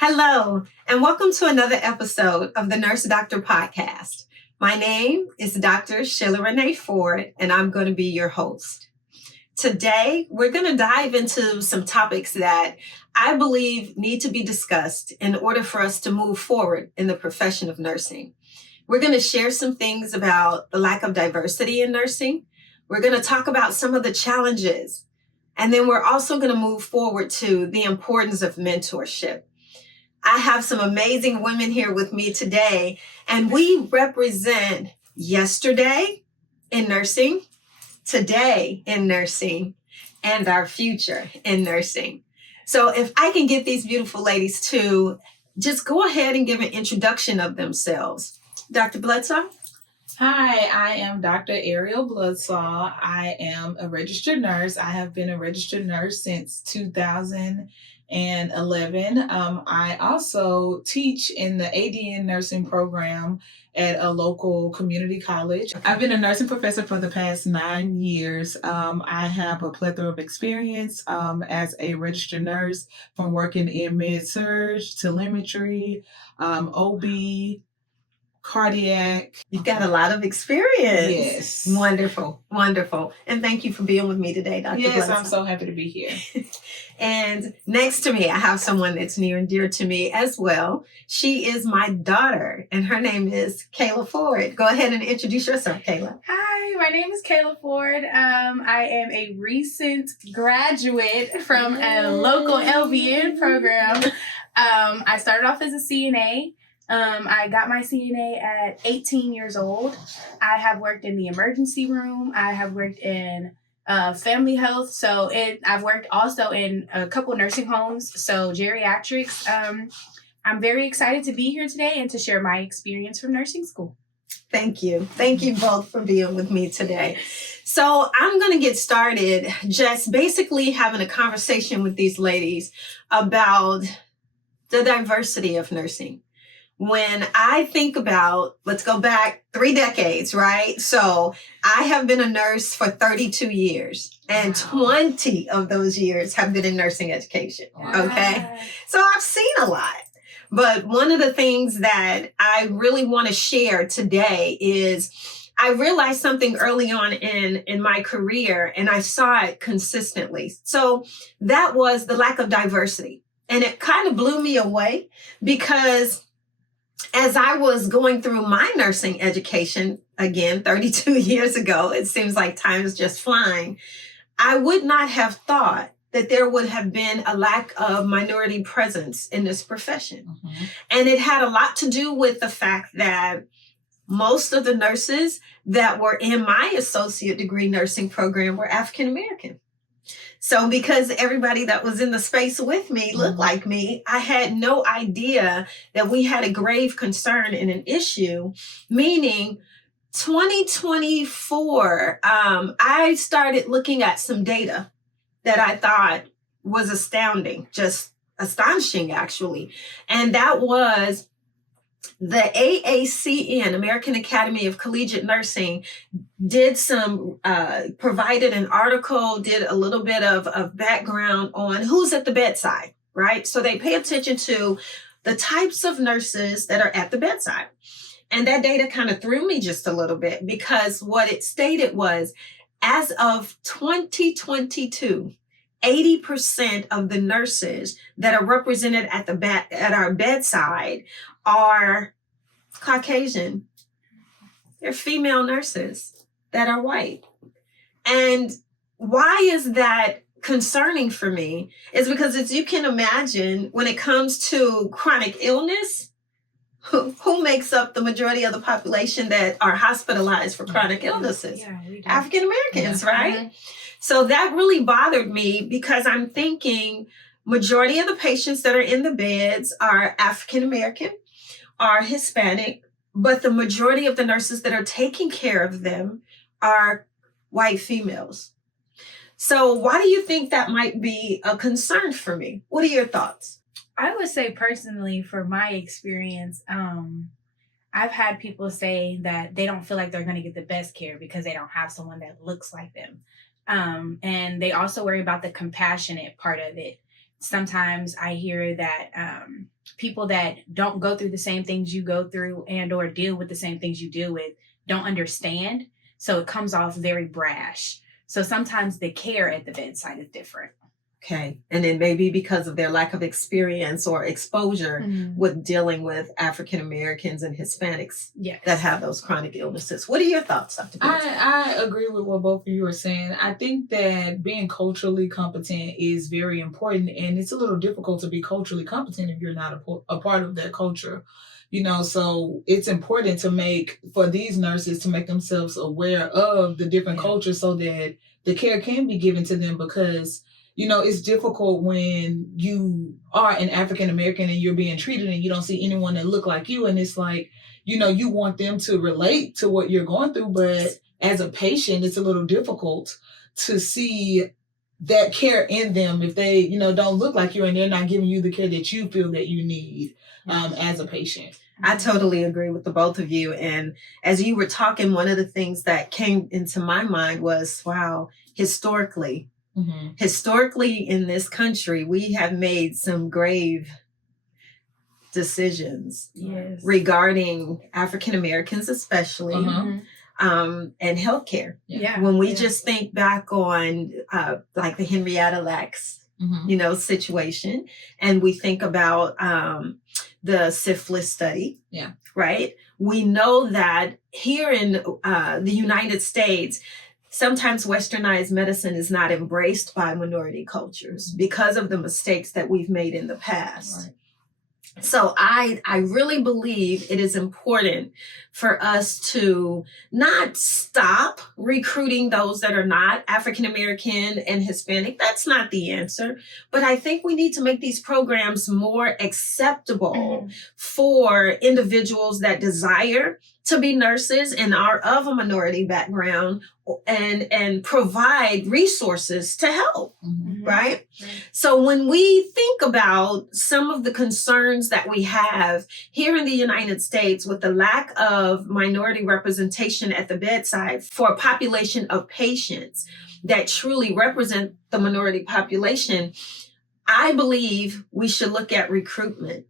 Hello, and welcome to another episode of the Nurse Doctor Podcast. My name is Dr. Shiela Ford, and I'm going to be your host. Today, we're going to dive into some topics that I believe need to be discussed in order for us to move forward in the profession of nursing. We're going to share some things about the lack of diversity in nursing. We're going to talk about some of the challenges, and then we're also going to move forward to the importance of mentorship. I have some amazing women here with me today, and we represent yesterday in nursing, today in nursing, and our future in nursing. So if I can get these beautiful ladies to just go ahead and give an introduction of themselves. Dr. Bledsoe? Hi, I am Dr. Ariel Bloodsaw. I am a registered nurse. I have been a registered nurse since 2011. I also teach in the ADN nursing program at a local community college. I've been a nursing professor for the past 9 years. I have a plethora of experience as a registered nurse, from working in med-surg, telemetry, OB, cardiac. You've got a lot of experience. Yes. Wonderful, wonderful. And thank you for being with me today, Dr. Yes, Bledsoe. I'm so happy to be here. And next to me, I have someone that's near and dear to me as well. She is my daughter, and her name is Shiela Ford. Go ahead and introduce yourself, Kayla. Hi, my name is Shiela Ford. I am a recent graduate from a local LVN program. I started off as a CNA. I got my CNA at 18 years old. I have worked in the emergency room. I have worked in family health. So I've worked also in a couple nursing homes, so geriatrics. I'm very excited to be here today and to share my experience from nursing school. Thank you. Thank you both for being with me today. So I'm going to get started just basically having a conversation with these ladies about the diversity of nursing. When I think about, let's go back 3 decades, right? So I have been a nurse for 32 years, and 20 of those years have been in nursing education, okay? So I've seen a lot. But one of the things that I really want to share today is I realized something early on in my career, and I saw it consistently. So that was the lack of diversity. And it kind of blew me away because as I was going through my nursing education, again, 32 years ago, it seems like time is just flying, I would not have thought that there would have been a lack of minority presence in this profession. Mm-hmm. And it had a lot to do with the fact that most of the nurses that were in my associate degree nursing program were African American. So because everybody that was in the space with me looked like me, I had no idea that we had a grave concern and an issue, meaning 2024, I started looking at some data that I thought was astounding, just astonishing actually. And that was the AACN, American Academy of Collegiate Nursing, did provided an article, did a little bit of background on who's at the bedside, right? So they pay attention to the types of nurses that are at the bedside. And that data kind of threw me just a little bit, because what it stated was, as of 2022, 80% of the nurses that are represented at our bedside are Caucasian. They're female nurses that are white. And why is that concerning for me? Is because, as you can imagine, when it comes to chronic illness, who makes up the majority of the population that are hospitalized for chronic illnesses? Yeah, we do. African Americans, right? Mm-hmm. So that really bothered me, because I'm thinking majority of the patients that are in the beds are African American, are Hispanic, but the majority of the nurses that are taking care of them are white females. So why do you think that might be a concern for me? What are your thoughts? I would say personally, for my experience, I've had people say that they don't feel like they're going to get the best care because they don't have someone that looks like them. And they also worry about the compassionate part of it. sometimes I hear that people that don't go through the same things you go through and or deal with the same things you deal with don't understand. So it comes off very brash. So sometimes the care at the bedside is different. Okay. And then maybe because of their lack of experience or exposure with dealing with African Americans and Hispanics that have those chronic illnesses. What are your thoughts, Dr. Beals? I agree with what both of you are saying. I think that being culturally competent is very important, and it's a little difficult to be culturally competent if you're not a part of that culture. So it's important for these nurses to make themselves aware of the different cultures so that the care can be given to them, because it's difficult when you are an African American and you're being treated and you don't see anyone that look like you. And it's like, you want them to relate to what you're going through. But as a patient, it's a little difficult to see that care in them if they, don't look like you and they're not giving you the care that you feel that you need as a patient. I totally agree with the both of you. And as you were talking, one of the things that came into my mind was, wow, historically in this country, we have made some grave decisions regarding African Americans, especially, and healthcare. When we just think back on like the Henrietta Lacks, situation, and we think about the syphilis study, right? We know that here in the United States, sometimes westernized medicine is not embraced by minority cultures because of the mistakes that we've made in the past. Right. So I really believe it is important for us to not stop recruiting those that are not African American and Hispanic. That's not the answer. But I think we need to make these programs more acceptable for individuals that desire to be nurses and are of a minority background, and provide resources to help, right? So when we think about some of the concerns that we have here in the United States with the lack of minority representation at the bedside for a population of patients that truly represent the minority population, I believe we should look at recruitment.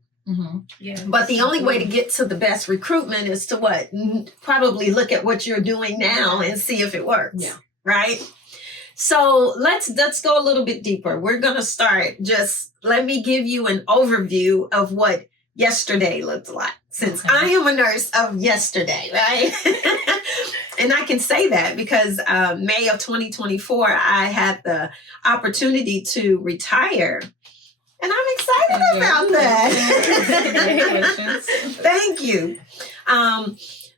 But the only way to get to the best recruitment is to what? Probably look at what you're doing now and see if it works. Right? So let's go a little bit deeper. We're going to start. Just let me give you an overview of what yesterday looked like, since I am a nurse of yesterday, right? And I can say that because May of 2024, I had the opportunity to retire. And I'm excited about that. Thank you.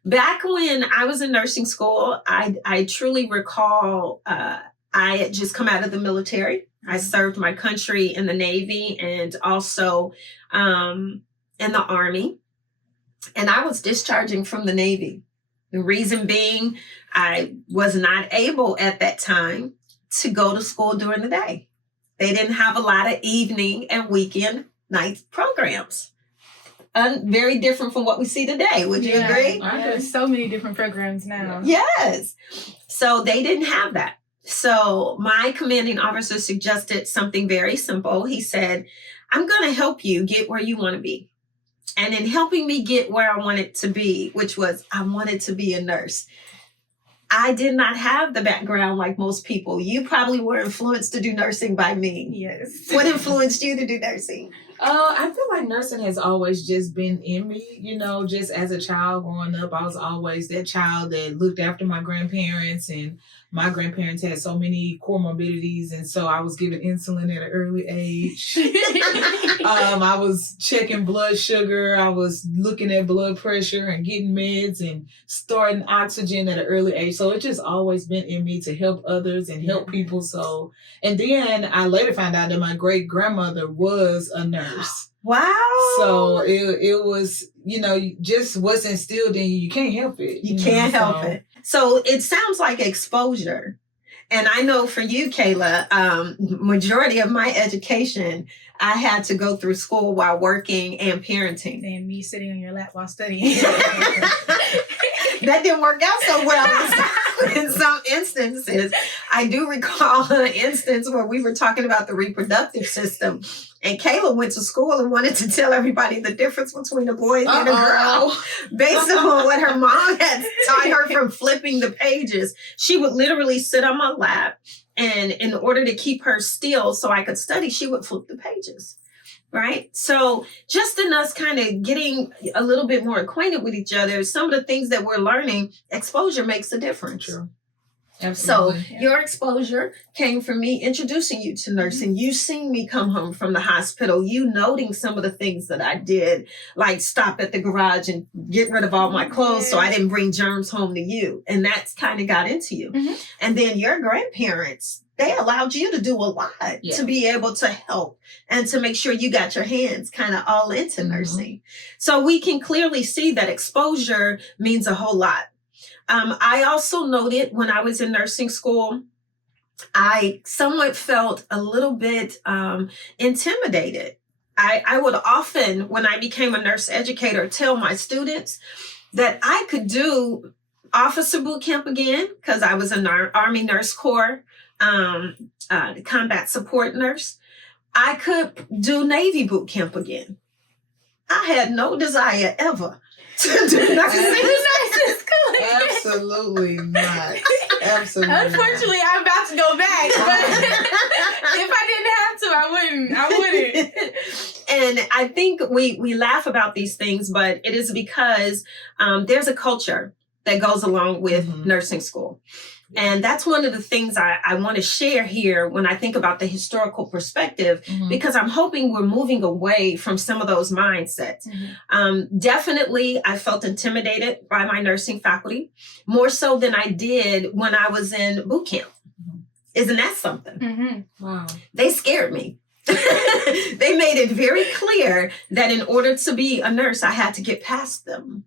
Back when I was in nursing school, I truly recall I had just come out of the military. I served my country in the Navy and also in the Army. And I was discharging from the Navy. The reason being, I was not able at that time to go to school during the day. They didn't have a lot of evening and weekend night programs. Very different from what we see today. Would you agree? There's so many different programs now. Yes. So they didn't have that. So my commanding officer suggested something very simple. He said, I'm going to help you get where you want to be. And in helping me get where I wanted to be, which was I wanted to be a nurse, I did not have the background like most people. You probably were influenced to do nursing by me. Yes. What influenced you to do nursing? I feel like nursing has always just been in me, just as a child growing up. I was always that child that looked after my grandparents, and my grandparents had so many comorbidities, and so I was given insulin at an early age. I was checking blood sugar. I was looking at blood pressure and getting meds and starting oxygen at an early age. So it just always been in me to help others and help people. So, and then I later found out that my great grandmother was a nurse. Wow. So it was, just what's instilled in you. You can't help it. You can't help it. So it sounds like exposure. And I know for you, Kayla, majority of my education, I had to go through school while working and parenting. And me sitting on your lap while studying. That didn't work out so well. in some instances, I do recall an instance where we were talking about the reproductive system. And Kayla went to school and wanted to tell everybody the difference between a boy and a girl based on what her mom had taught her from flipping the pages. She would literally sit on my lap, and in order to keep her still so I could study, she would flip the pages. Right? So just in us kind of getting a little bit more acquainted with each other, some of the things that we're learning, exposure makes a difference. Sure. Absolutely. So your exposure came from me introducing you to nursing. You seeing me come home from the hospital, you noting some of the things that I did, like stop at the garage and get rid of all my clothes so I didn't bring germs home to you. And that's kind of got into you. And then your grandparents, they allowed you to do a lot to be able to help and to make sure you got your hands kind of all into nursing. So we can clearly see that exposure means a whole lot. I also noted when I was in nursing school, I somewhat felt a little bit intimidated. I would often, when I became a nurse educator, tell my students that I could do officer boot camp again because I was an Army Nurse Corps combat support nurse. I could do Navy boot camp again. I had no desire ever to do nursing. Absolutely not. Absolutely. Unfortunately, I'm about to go back, but if I didn't have to, I wouldn't. And I think we laugh about these things, but it is because there's a culture that goes along with nursing school. And that's one of the things I want to share here when I think about the historical perspective, because I'm hoping we're moving away from some of those mindsets. Definitely, I felt intimidated by my nursing faculty, more so than I did when I was in boot camp. Isn't that something? Wow. They scared me. They made it very clear that in order to be a nurse, I had to get past them.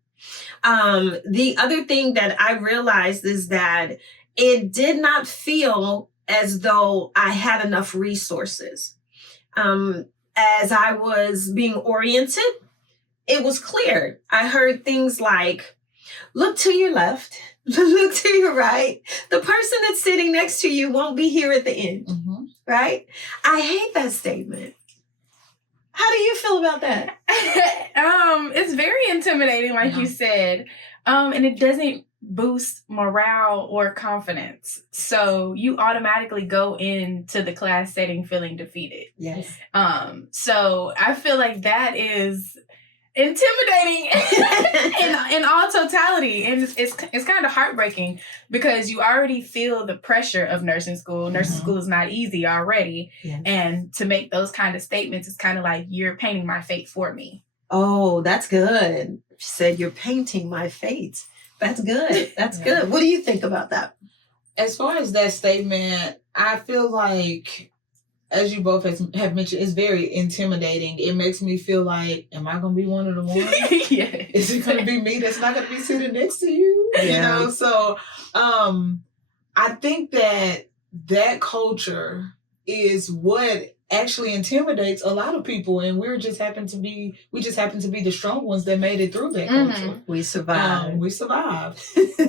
The other thing that I realized is that it did not feel as though I had enough resources. As I was being oriented, it was clear. I heard things like, look to your left, look to your right. The person that's sitting next to you won't be here at the end, right? I hate that statement. How do you feel about that? It's very intimidating, like you said. And it doesn't boost morale or confidence. So you automatically go into the class setting feeling defeated. Yes. So I feel like that is intimidating in all totality. And it's kind of heartbreaking because you already feel the pressure of nursing school. Nursing school is not easy already. Yes. And to make those kind of statements, it's kind of like you're painting my fate for me. Oh, that's good. She said, you're painting my fate. That's good. That's good. What do you think about that? As far as that statement, I feel like, as you both have mentioned, it's very intimidating. It makes me feel like, am I going to be one of the ones? Is it going to be me that's not going to be sitting next to you? You know? So I think that culture is what actually intimidates a lot of people, and we just happen to be the strong ones that made it through that culture. We survived.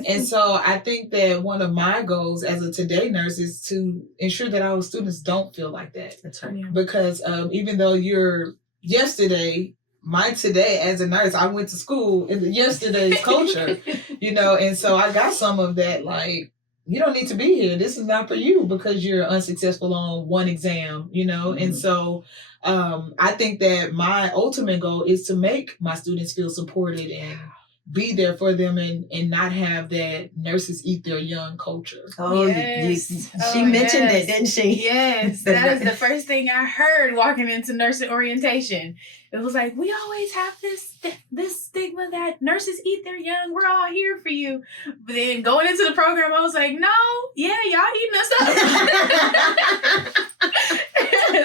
And so I think that one of my goals as a Today nurse is to ensure that our students don't feel like that. That's right. Because even though you're yesterday, my today as a nurse, I went to school in the yesterday's culture, and so I got some of that, like, you don't need to be here. This is not for you because you're unsuccessful on one exam, And so I think that my ultimate goal is to make my students feel supported and be there for them and not have that nurses eat their young culture. Oh, yes. She mentioned it, didn't she? Yes. That is the first thing I heard walking into nursing orientation. It was like, we always have this stigma that nurses eat their young. We're all here for you. But then going into the program, I was like, no, yeah, y'all eating us up.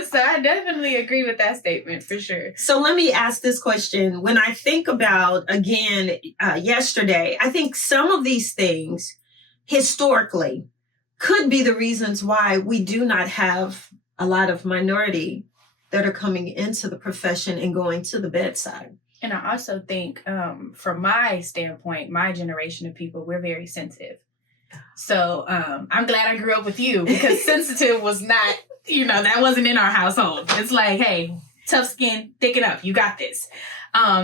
So I definitely agree with that statement for sure. So let me ask this question. When I think about, again, yesterday, I think some of these things historically could be the reasons why we do not have a lot of minority that are coming into the profession and going to the bedside. And I also think from my standpoint, my generation of people, we're very sensitive. So I'm glad I grew up with you, because sensitive was not, that wasn't in our household. It's like, hey, tough skin, thick it up. You got this.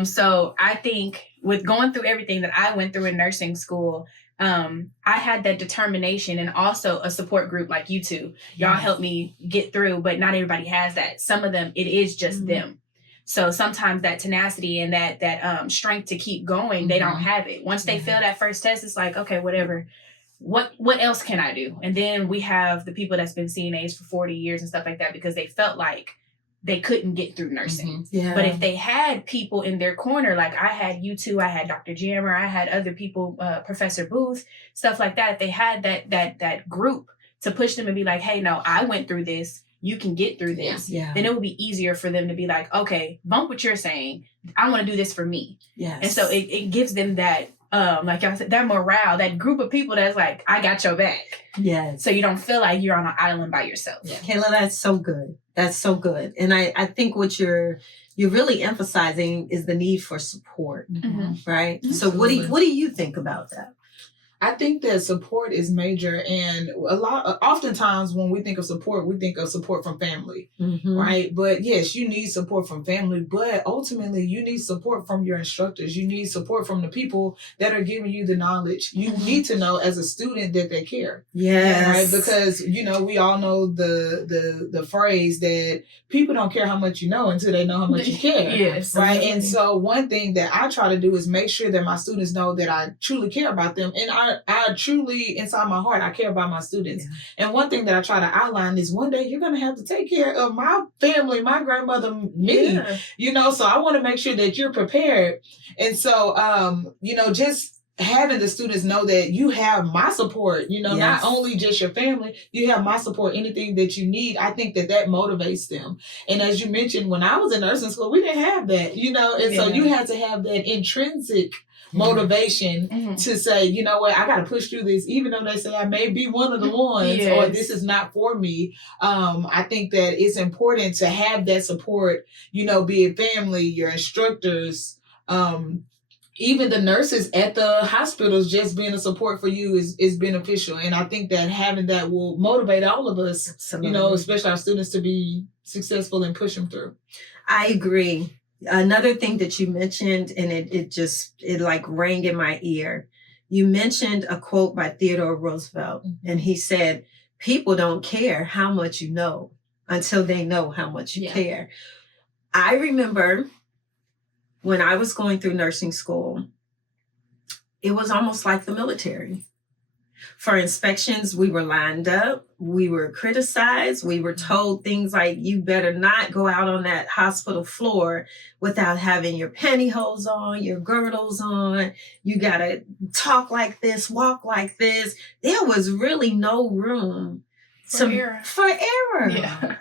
So I think with going through everything that I went through in nursing school, I had that determination, and also a support group like you two. Y'all helped me get through, but not everybody has that. Some of them, it is just them. So sometimes that tenacity and that strength to keep going, they don't have it. Once they fail that first test, it's like, okay, whatever. What else can I do? And then we have the people that's been CNAs for 40 years and stuff like that, because they felt like they couldn't get through nursing. But if they had people in their corner, like I had you two, I had Dr. Jammer, I had other people, Professor Booth, stuff like that. If they had that group to push them and be like, hey, no, I went through this. You can get through this. Then it would be easier for them to be like, okay, bump what you're saying. I want to do this for me. And so it gives them that, like I said, that morale, that group of people that's like, I got your back. So you don't feel like you're on an island by yourself. Kayla, that's so good. That's so good. And I think what you're really emphasizing is the need for support, right? So what do you think about that? I think that support is major, and oftentimes when we think of support from family, right? But yes, you need support from family, but ultimately you need support from your instructors. You need support from the people that are giving you the knowledge. You need to know as a student that they care. Right? Because, we all know the phrase that people don't care how much you know until they know how much you care. Right? And so one thing that I try to do is make sure that my students know that I truly care about them, and I truly, inside my heart, I care about my students. And one thing that I try to outline is one day you're going to have to take care of my family, my grandmother, me, so I want to make sure that you're prepared. And so, just having the students know that you have my support, not only just your family, you have my support, anything that you need. I think that motivates them. And as you mentioned, when I was in nursing school, we didn't have that, and so you had to have that intrinsic motivation to say, you know what, I got to push through this, even though they say I may be one of the ones or this is not for me. I think that it's important to have that support, be it family, your instructors, even the nurses at the hospitals. Just being a support for you is beneficial. And I think that having that will motivate all of us, especially our students, to be successful and push them through. I agree. Another thing that you mentioned, and it like rang in my ear. You mentioned a quote by Theodore Roosevelt, and he said, people don't care how much you know until they know how much you care. I remember when I was going through nursing school, it was almost like the military. For inspections, we were lined up, we were criticized, we were told things like, you better not go out on that hospital floor without having your pantyhose on, your girdles on, you gotta talk like this, walk like this. There was really no room for error.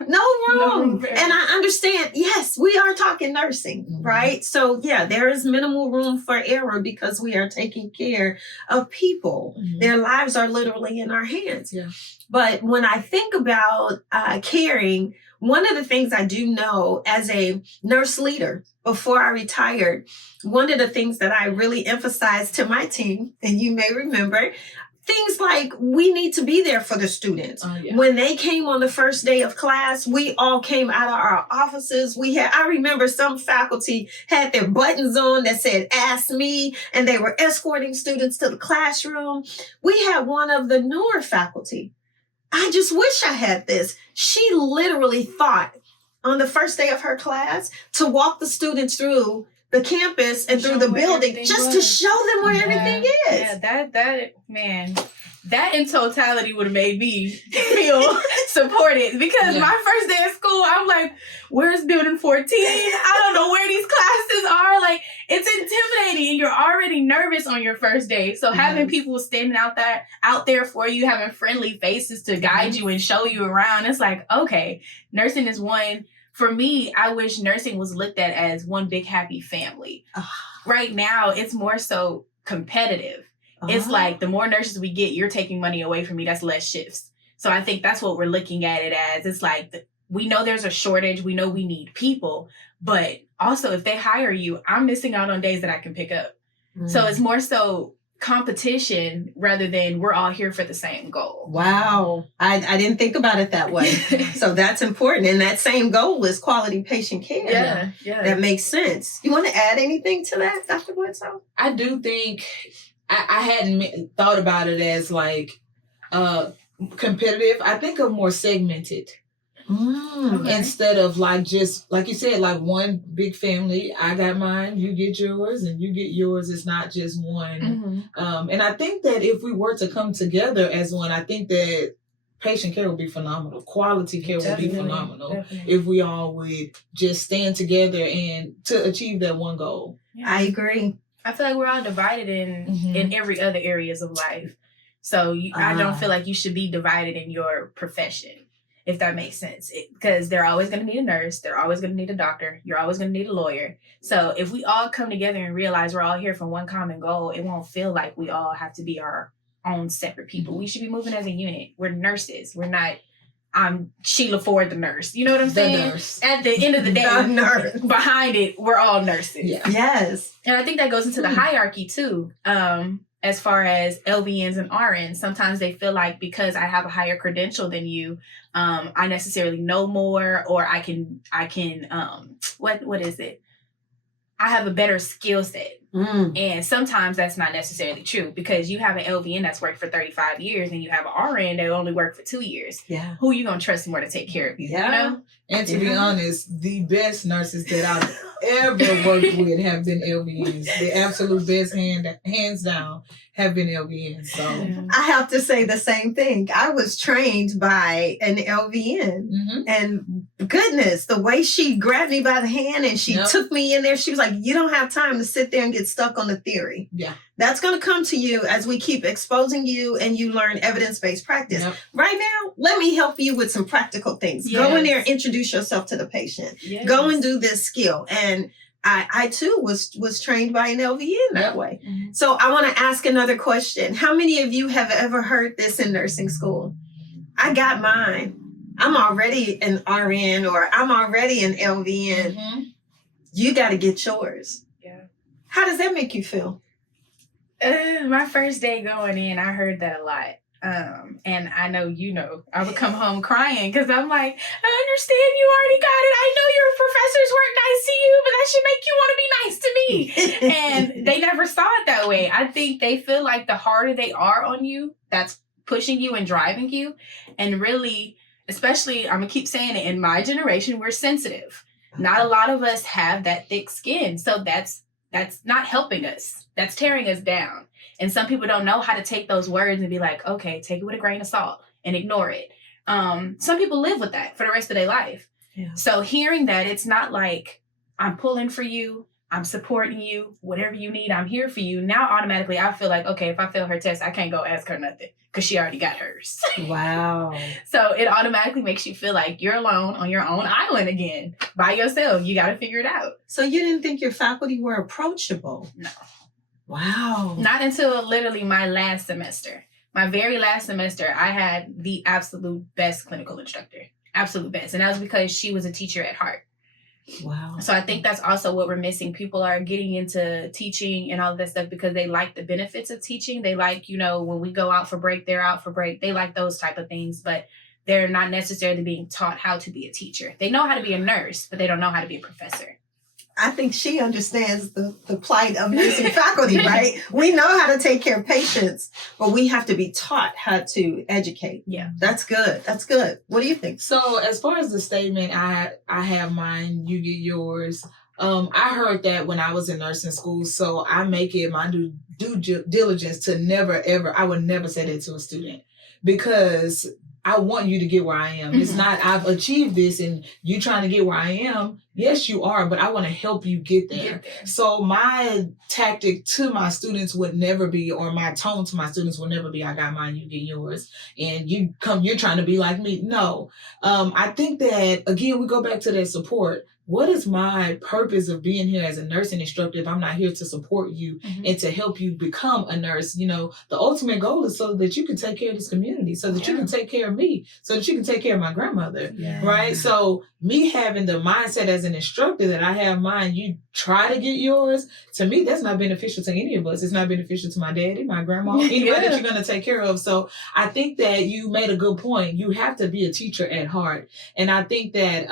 No room. And I understand, yes, we are talking nursing, right? So there is minimal room for error because we are taking care of people. Their lives are literally in our hands. But when I think about caring, one of the things I do know as a nurse leader before I retired, one of the things that I really emphasized to my team, and you may remember, things like we need to be there for the students. When they came on the first day of class, we all came out of our offices. I remember some faculty had their buttons on that said, ask me, and they were escorting students to the classroom. We had one of the newer faculty. I just wish I had this. She literally thought on the first day of her class to walk the students through the campus and through the building just to show them where everything is. That in totality would have made me feel supported, because my first day of school, I'm like, where's building 14? I don't know where these classes are. Like, it's intimidating, and you're already nervous on your first day. So having people standing out there for you, having friendly faces to guide you and show you around, it's like, okay, nursing is one. For me, I wish nursing was looked at as one big happy family. Right now, it's more so competitive. It's like the more nurses we get, you're taking money away from me. That's less shifts. So I think that's what we're looking at it as. It's like, we know there's a shortage. We know we need people. But also, if they hire you, I'm missing out on days that I can pick up. So it's more so competition rather than we're all here for the same goal. Wow. I didn't think about it that way. So that's important. And that same goal is quality patient care. Yeah. That makes sense. You want to add anything to that, Dr. Bledsoe? I do think I hadn't thought about it as like competitive. I think of more segmented. Okay. Instead of like just like you said, like one big family. I got mine, you get yours, and you get yours. It's not just one. And I think that if we were to come together as one, I think that patient care would be phenomenal. Quality care would be phenomenal if we all would just stand together and to achieve that one goal. Yeah. I agree. I feel like we're all divided in every other areas of life. So I don't feel like you should be divided in your profession, if that makes sense. Because they're always going to need a nurse. They're always going to need a doctor. You're always going to need a lawyer. So if we all come together and realize we're all here for one common goal, it won't feel like we all have to be our own separate people. We should be moving as a unit. We're nurses. We're not, I'm Shiela Ford, the nurse. You know what I'm saying? Nurse. At the end of the day, behind it, we're all nurses. Yeah. Yes. And I think that goes into the hierarchy too. As far as LVNs and RNs, sometimes they feel like because I have a higher credential than you, I necessarily know more, or I can what is it? I have a better skill set. And sometimes that's not necessarily true, because you have an LVN that's worked for 35 years and you have an RN that only worked for 2 years. Yeah. Who are you going to trust more to take care of you? Yeah. You know? And to be honest, the best nurses that I've ever worked with have been LVNs. The absolute best, hands down, have been LVNs. So I have to say the same thing. I was trained by an LVN, and goodness, the way she grabbed me by the hand and she took me in there, she was like, you don't have time to sit there and get stuck on the theory. Yeah. That's going to come to you as we keep exposing you and you learn evidence-based practice. Right now, let me help you with some practical things. Go in there, introduce yourself to the patient. Go and do this skill. And I too was trained by an LVN that way. So I want to ask another question. How many of you have ever heard this in nursing school? I got mine. I'm already an RN, or I'm already an LVN. You got to get yours. Yeah. How does that make you feel? My first day going in, I heard that a lot. And I know, I would come home crying because I'm like, I understand you already got it. I know your professors weren't nice to you, but that should make you want to be nice to me. And they never saw it that way. I think they feel like the harder they are on you, that's pushing you and driving you. And really, especially, I'm going to keep saying it, in my generation, we're sensitive. Not a lot of us have that thick skin. So that's not helping us. That's tearing us down. And some people don't know how to take those words and be like, okay, take it with a grain of salt and ignore it. Some people live with that for the rest of their life. Yeah. So hearing that, it's not like I'm pulling for you, I'm supporting you, whatever you need, I'm here for you. Now, automatically, I feel like, okay, if I fail her test, I can't go ask her nothing because she already got hers. Wow. So it automatically makes you feel like you're alone on your own island again, by yourself. You got to figure it out. So you didn't think your faculty were approachable? No. Wow. Not until literally my last semester. My very last semester, I had the absolute best clinical instructor. Absolute best. And that was because she was a teacher at heart. Wow. So I think that's also what we're missing. People are getting into teaching and all of that stuff because they like the benefits of teaching. They like, when we go out for break, they're out for break. They like those type of things, but they're not necessarily being taught how to be a teacher. They know how to be a nurse, but they don't know how to be a professor. I think she understands the plight of nursing faculty, right? We know how to take care of patients, but we have to be taught how to educate. Yeah. That's good. That's good. What do you think? So as far as the statement, I have mine, you get yours. I heard that when I was in nursing school, so I make it my due diligence to never, ever, I would never say that to a student, because I want you to get where I am. It's not, I've achieved this and you trying to get where I am. Yes, you are, but I want to help you get there. So my tactic to my students would never be, or my tone to my students would never be, I got mine, you get yours. And you're trying to be like me. No. I think that, again, we go back to that support. what is my purpose of being here as a nursing instructor if I'm not here to support you and to help you become a nurse? You know, the ultimate goal is so that you can take care of this community, so that you can take care of me, so that you can take care of my grandmother, right? So me having the mindset as an instructor that I have mine, you try to get yours, to me, that's not beneficial to any of us. It's not beneficial to my daddy, my grandma, anybody that you're going to take care of. So I think that you made a good point. You have to be a teacher at heart. And I think that,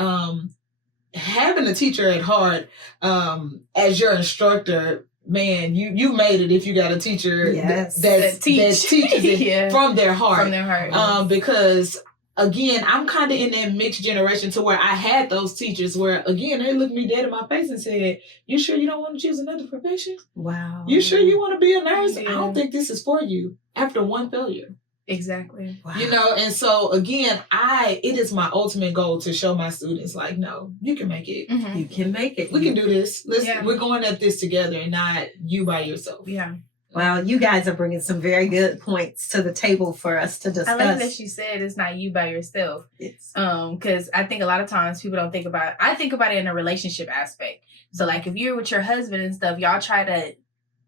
having a teacher at heart as your instructor, man, you made it if you got a teacher that teaches it from their heart. From their heart. Because again, I'm kind of in that mixed generation to where I had those teachers where, again, they looked me dead in my face and said, you sure you don't want to choose another profession? Wow. You sure you want to be a nurse? I don't think this is for you, after one failure. Exactly. Wow. You know, and so again, it is my ultimate goal to show my students, like, no, you can make it. You can make it. We can do this. We're going at this together and not you by yourself. Yeah. Well, you guys are bringing some very good points to the table for us to discuss. I love that she said it's not you by yourself. Yes. Because I think a lot of times people don't think about it. I think about it in a relationship aspect. So like if you're with your husband and stuff, y'all try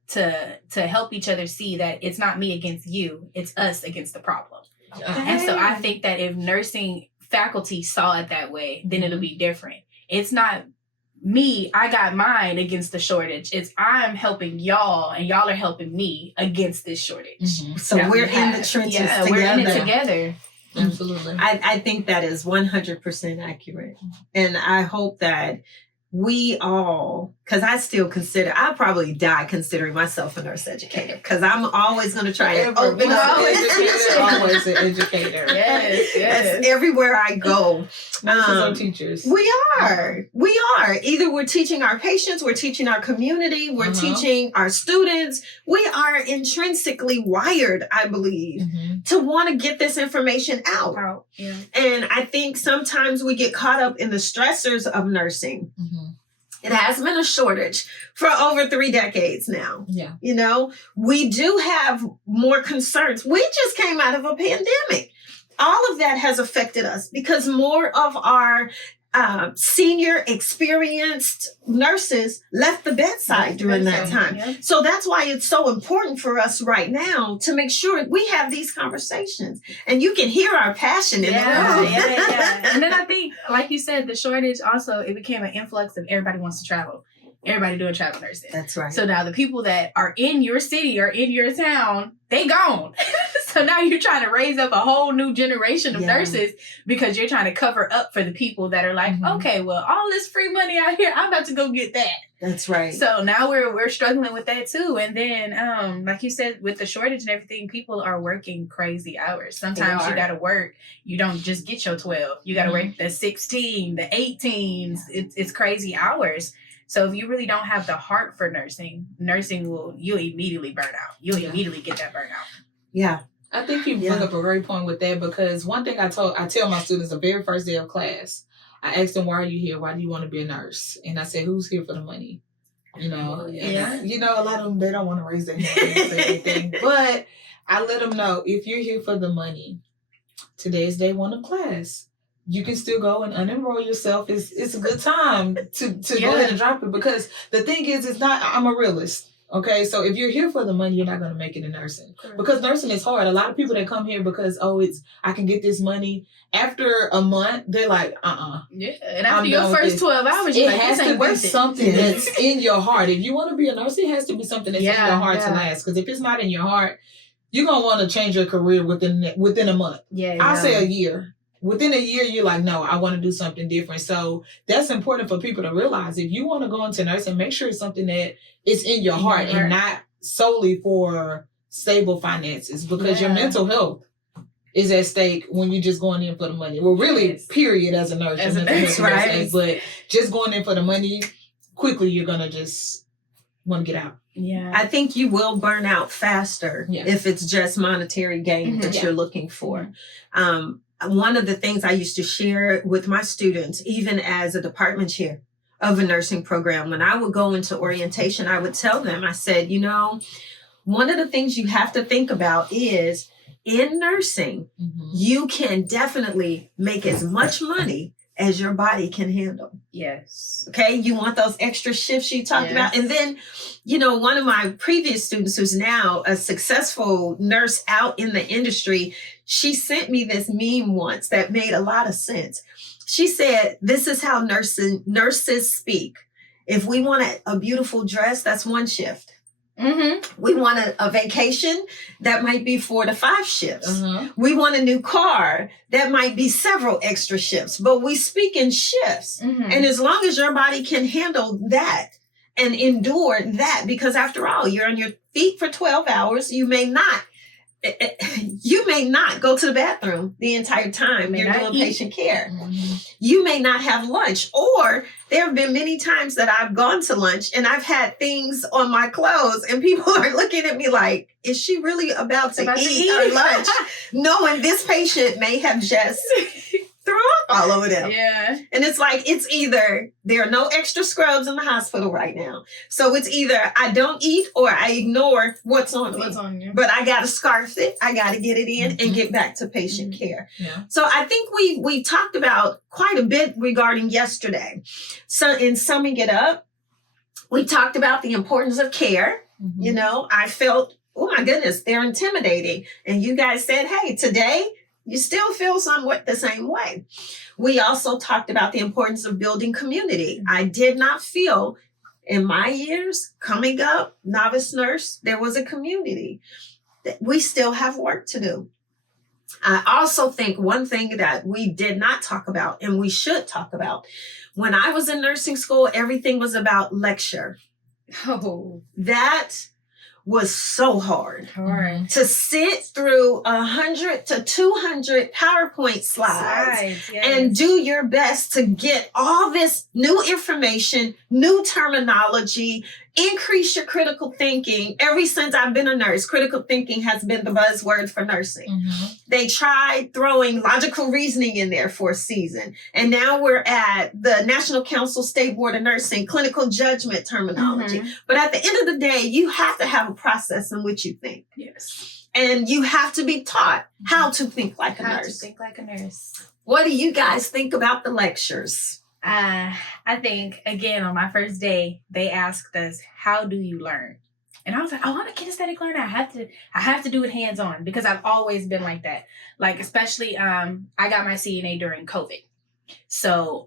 to help each other see that it's not me against you, it's us against the problem. And so I think that if nursing faculty saw it that way, then it'll be different. It's not me, I got mine against the shortage. It's I'm helping y'all and y'all are helping me against this shortage. So we're in the trenches together. We're in it together. Absolutely. I think that is 100% accurate. And I hope that we all, because I probably die considering myself a nurse educator, because I'm always going to try and open up. Always an educator. Yes. That's everywhere I go. Nurses are teachers. We are. Either we're teaching our patients, we're teaching our community, we're teaching our students. We are intrinsically wired, I believe, to want to get this information out. Yeah. And I think sometimes we get caught up in the stressors of nursing. It has been a shortage for over 3 decades now. Yeah. You know, we do have more concerns. We just came out of a pandemic. All of that has affected us because more of our senior experienced nurses left the bedside during that time. Yeah. So that's why it's so important for us right now to make sure we have these conversations and you can hear our passion in the room. Yeah. And then I think, like you said, the shortage also, it became an influx of everybody wants to travel. Everybody doing travel nursing. That's right. So now the people that are in your city or in your town, they gone. So now you're trying to raise up a whole new generation of nurses because you're trying to cover up for the people that are like, okay, well, all this free money out here, I'm about to go get that. That's right. So now we're struggling with that too. And then, like you said, with the shortage and everything, people are working crazy hours. Sometimes you got to work. You don't just get your 12. You got to work the 16, the 18s. It's crazy hours. So if you really don't have the heart for nursing you'll immediately burn out. You'll immediately get that burnout. Yeah. I think you bring up a great point with that, because one thing I tell my students the very first day of class, I asked them, why are you here? Why do you want to be a nurse? And I said, who's here for the money? You know, you know, a lot of them, they don't want to raise their hand and say anything, but I let them know, if you're here for the money, today is day 1 of class. You can still go and unenroll yourself. It's a good time to go ahead and drop it, because the thing is, I'm a realist. Okay, so if you're here for the money, you're not going to make it in nursing. Correct. Because nursing is hard. A lot of people that come here because, I can get this money. After a month, they're like, Yeah, and after your first 12 hours, it has to be something that's in your heart. If you want to be a nurse, it has to be something that's in your heart to last. Because if it's not in your heart, you're going to want to change your career within a month. I'll say a year. Within a year, you're like, no, I want to do something different. So that's important for people to realize. If you want to go into nursing, make sure it's something that is in your heart and not solely for stable finances, because your mental health is at stake when you're just going in for the money. Well, really, period, as a nurse. As a nurse, right? But just going in for the money, quickly, you're going to just want to get out. Yeah, I think you will burn out faster if it's just monetary gain that you're looking for. One of the things I used to share with my students, even as a department chair of a nursing program, when I would go into orientation, I would tell them, I said, one of the things you have to think about is in nursing, you can definitely make as much money as your body can handle. Yes. Okay, you want those extra shifts you talked about. Yes. And then, one of my previous students who's now a successful nurse out in the industry, she sent me this meme once that made a lot of sense. She said, this is how nurses speak. If we want a beautiful dress, that's one shift. Mm-hmm. We want a vacation, that might be 4 to 5 shifts. Uh-huh. We want a new car, that might be several extra shifts, but we speak in shifts. Mm-hmm. And as long as your body can handle that and endure that, because after all, you're on your feet for 12 hours, you may not go to the bathroom the entire time you're doing patient care. Mm-hmm. You may not have lunch, or there have been many times that I've gone to lunch and I've had things on my clothes and people are looking at me like, is she really about to eat her lunch? Knowing this patient may have just threw up all over them. Yeah. And it's like, it's either there are no extra scrubs in the hospital right now. So it's either I don't eat or I ignore what's on me. What's on you? But I got to scarf it. I got to get it in and get back to patient care. Yeah. So I think we talked about quite a bit regarding yesterday. So in summing it up, we talked about the importance of care. Mm-hmm. I felt, oh my goodness, they're intimidating. And you guys said, hey, today, you still feel somewhat the same way. We also talked about the importance of building community. I did not feel in my years coming up, novice nurse, there was a community. We still have work to do. I also think one thing that we did not talk about and we should talk about, when I was in nursing school, everything was about lecture. Oh, That was so hard. hard. To sit through 100 to 200 PowerPoint slides Yes. and do your best to get all this new information, new terminology, increase your critical thinking. Ever since I've been a nurse, critical thinking has been the buzzword for nursing. Mm-hmm. They tried throwing logical reasoning in there for a season. And now we're at the National Council State Board of Nursing, clinical judgment terminology. Mm-hmm. But at the end of the day, you have to have a process in which you think. Yes. And you have to be taught how to think like a How nurse. to think like a nurse. What do you guys think about the lectures? I think, again, on my first day, they asked us, how do you learn? And I was like, oh, I'm a kinesthetic learner. I have to do it hands-on, because I've always been like that. Like, especially, I got my CNA during COVID. So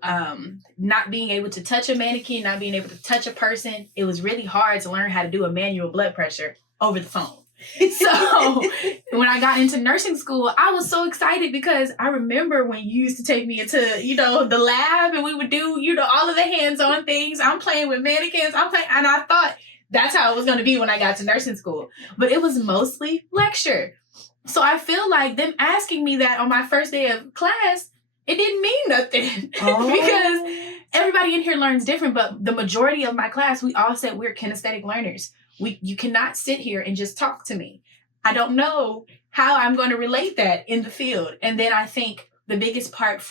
not being able to touch a mannequin, not being able to touch a person, it was really hard to learn how to do a manual blood pressure over the phone. So when I got into nursing school, I was so excited, because I remember when you used to take me into, the lab, and we would do, all of the hands-on things. I'm playing with mannequins. And I thought that's how it was going to be when I got to nursing school. But it was mostly lecture. So I feel like them asking me that on my first day of class, it didn't mean nothing. Oh. Because everybody in here learns different. But the majority of my class, we all said we're kinesthetic learners. You cannot sit here and just talk to me. I don't know how I'm going to relate that in the field. And then I think the biggest part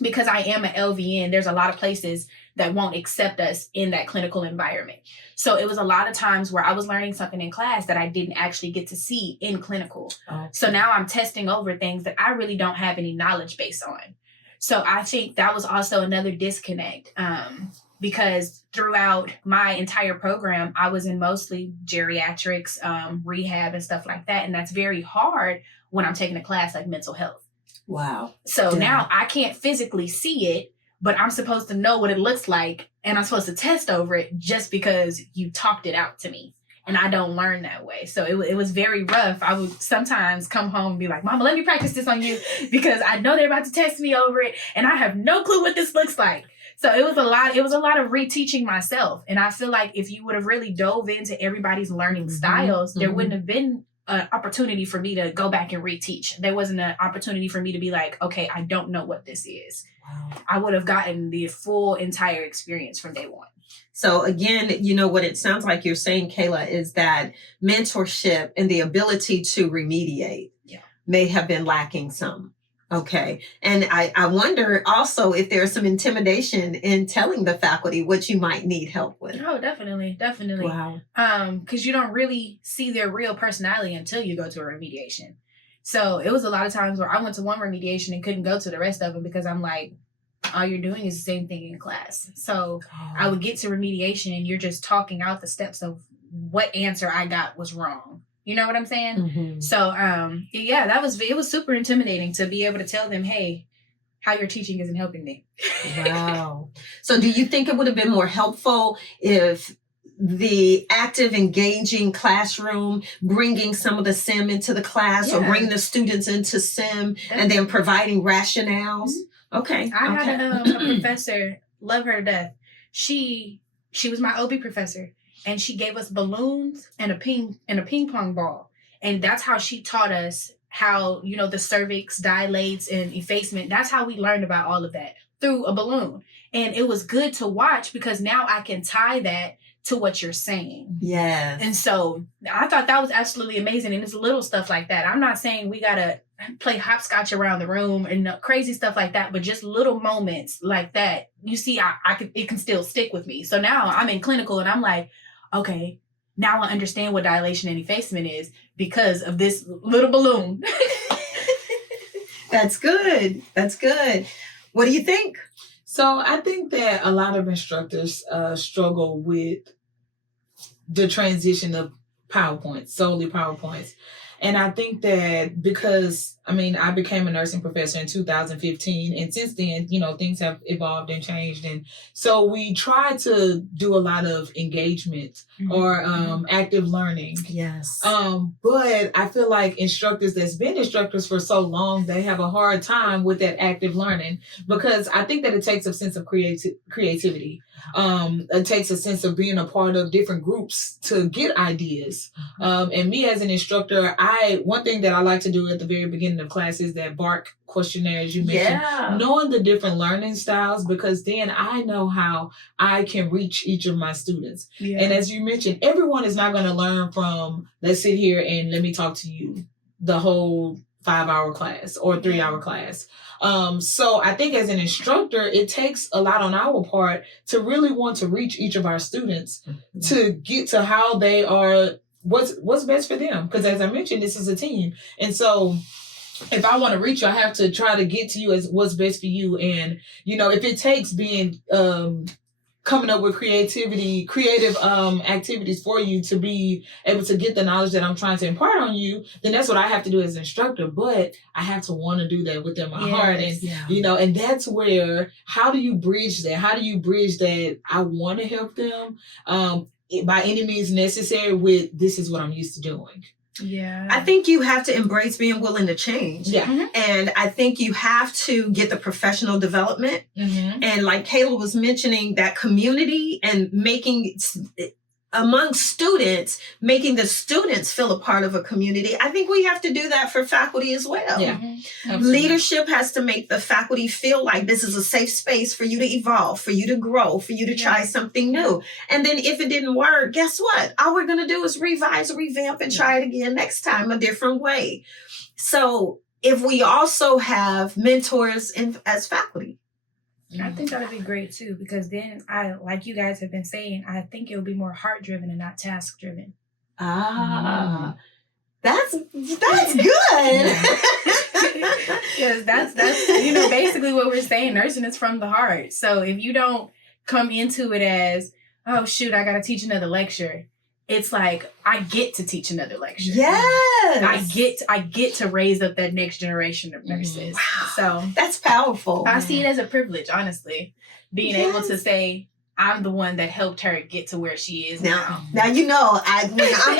because I am an LVN, there's a lot of places that won't accept us in that clinical environment. So it was a lot of times where I was learning something in class that I didn't actually get to see in clinical. Okay. So now I'm testing over things that I really don't have any knowledge base on. So I think that was also another disconnect. Because throughout my entire program, I was in mostly geriatrics, rehab and stuff like that. And that's very hard when I'm taking a class like mental health. Wow. So Yeah. now I can't physically see it, but I'm supposed to know what it looks like. And I'm supposed to test over it just because you talked it out to me. And I don't learn that way. So it was very rough. I would sometimes come home and be like, Mama, let me practice this on you, because I know they're about to test me over it. And I have no clue what this looks like. So it was a lot of reteaching myself. And I feel like if you would have really dove into everybody's learning styles, there wouldn't have been an opportunity for me to go back and reteach. There wasn't an opportunity for me to be like, okay, I don't know what this is. Wow. I would have gotten the full entire experience from day one. So again, what it sounds like you're saying, Kayla, is that mentorship and the ability to remediate may have been lacking some. Okay. And I wonder also if there's some intimidation in telling the faculty what you might need help with. Oh, definitely. Wow. Because you don't really see their real personality until you go to a remediation. So it was a lot of times where I went to one remediation and couldn't go to the rest of them because I'm like, all you're doing is the same thing in class. So I would get to remediation and you're just talking out the steps of what answer I got was wrong. You know what I'm saying? Mm-hmm. So, yeah, it was super intimidating to be able to tell them, hey, how you're teaching isn't helping me. Wow. So do you think it would have been more helpful if the active, engaging classroom, bringing some of the SIM into the class or bringing the students into SIM and then providing rationales? Mm-hmm. Okay. I had a professor, love her to death. She was my OB professor, and she gave us balloons and a ping pong ball. And that's how she taught us how, the cervix dilates and effacement. That's how we learned about all of that, through a balloon. And it was good to watch because now I can tie that to what you're saying. Yes. And so I thought that was absolutely amazing. And it's little stuff like that. I'm not saying we got to play hopscotch around the room and crazy stuff like that, but just little moments like that, you see, it can still stick with me. So now I'm in clinical and I'm like, okay, now I understand what dilation and effacement is because of this little balloon. That's good. That's good. What do you think? So I think that a lot of instructors struggle with the transition of PowerPoints, solely PowerPoints. And I think that because, I became a nursing professor in 2015, and since then, things have evolved and changed. And so we try to do a lot of engagement or active learning. Yes. But I feel like instructors that's been instructors for so long, they have a hard time with that active learning because I think that it takes a sense of creativity. It takes a sense of being a part of different groups to get ideas. And me as an instructor, one thing that I like to do at the very beginning of class is that BARC questionnaire, as you mentioned, knowing the different learning styles, because then I know how I can reach each of my students. Yeah. And as you mentioned, everyone is not going to learn from, let's sit here and let me talk to you the whole 5-hour class or 3-hour class. So I think as an instructor, it takes a lot on our part to really want to reach each of our students to get to how they are, what's best for them. Because as I mentioned, this is a team. And so if I want to reach you, I have to try to get to you as what's best for you. And, if it takes being, coming up with creative activities for you to be able to get the knowledge that I'm trying to impart on you, then that's what I have to do as an instructor. But I have to want to do that within my heart. And, and that's where, how do you bridge that? How do you bridge that I want to help them by any means necessary with this is what I'm used to doing? Yeah. I think you have to embrace being willing to change. Yeah. Mm-hmm. And I think you have to get the professional development. Mm-hmm. And like Kayla was mentioning, that community and making among students, making the students feel a part of a community. I think we have to do that for faculty as well. Yeah. Leadership has to make the faculty feel like this is a safe space for you to evolve, for you to grow, for you to try something new. And then if it didn't work, guess what? All we're going to do is revise, revamp, and try it again next time a different way. So if we also have mentors as faculty, I think that would be great too, because then like you guys have been saying, I think it will be more heart driven and not task driven. That's good. Yes, that's basically what we're saying. Nursing is from the heart. So if you don't come into it as, oh shoot, I got to teach another lecture, it's like I get to teach another lecture. Yes, I get to raise up that next generation of nurses. Wow. So that's powerful. I see it as a privilege, honestly, being able to say I'm the one that helped her get to where she is now. Now when I'm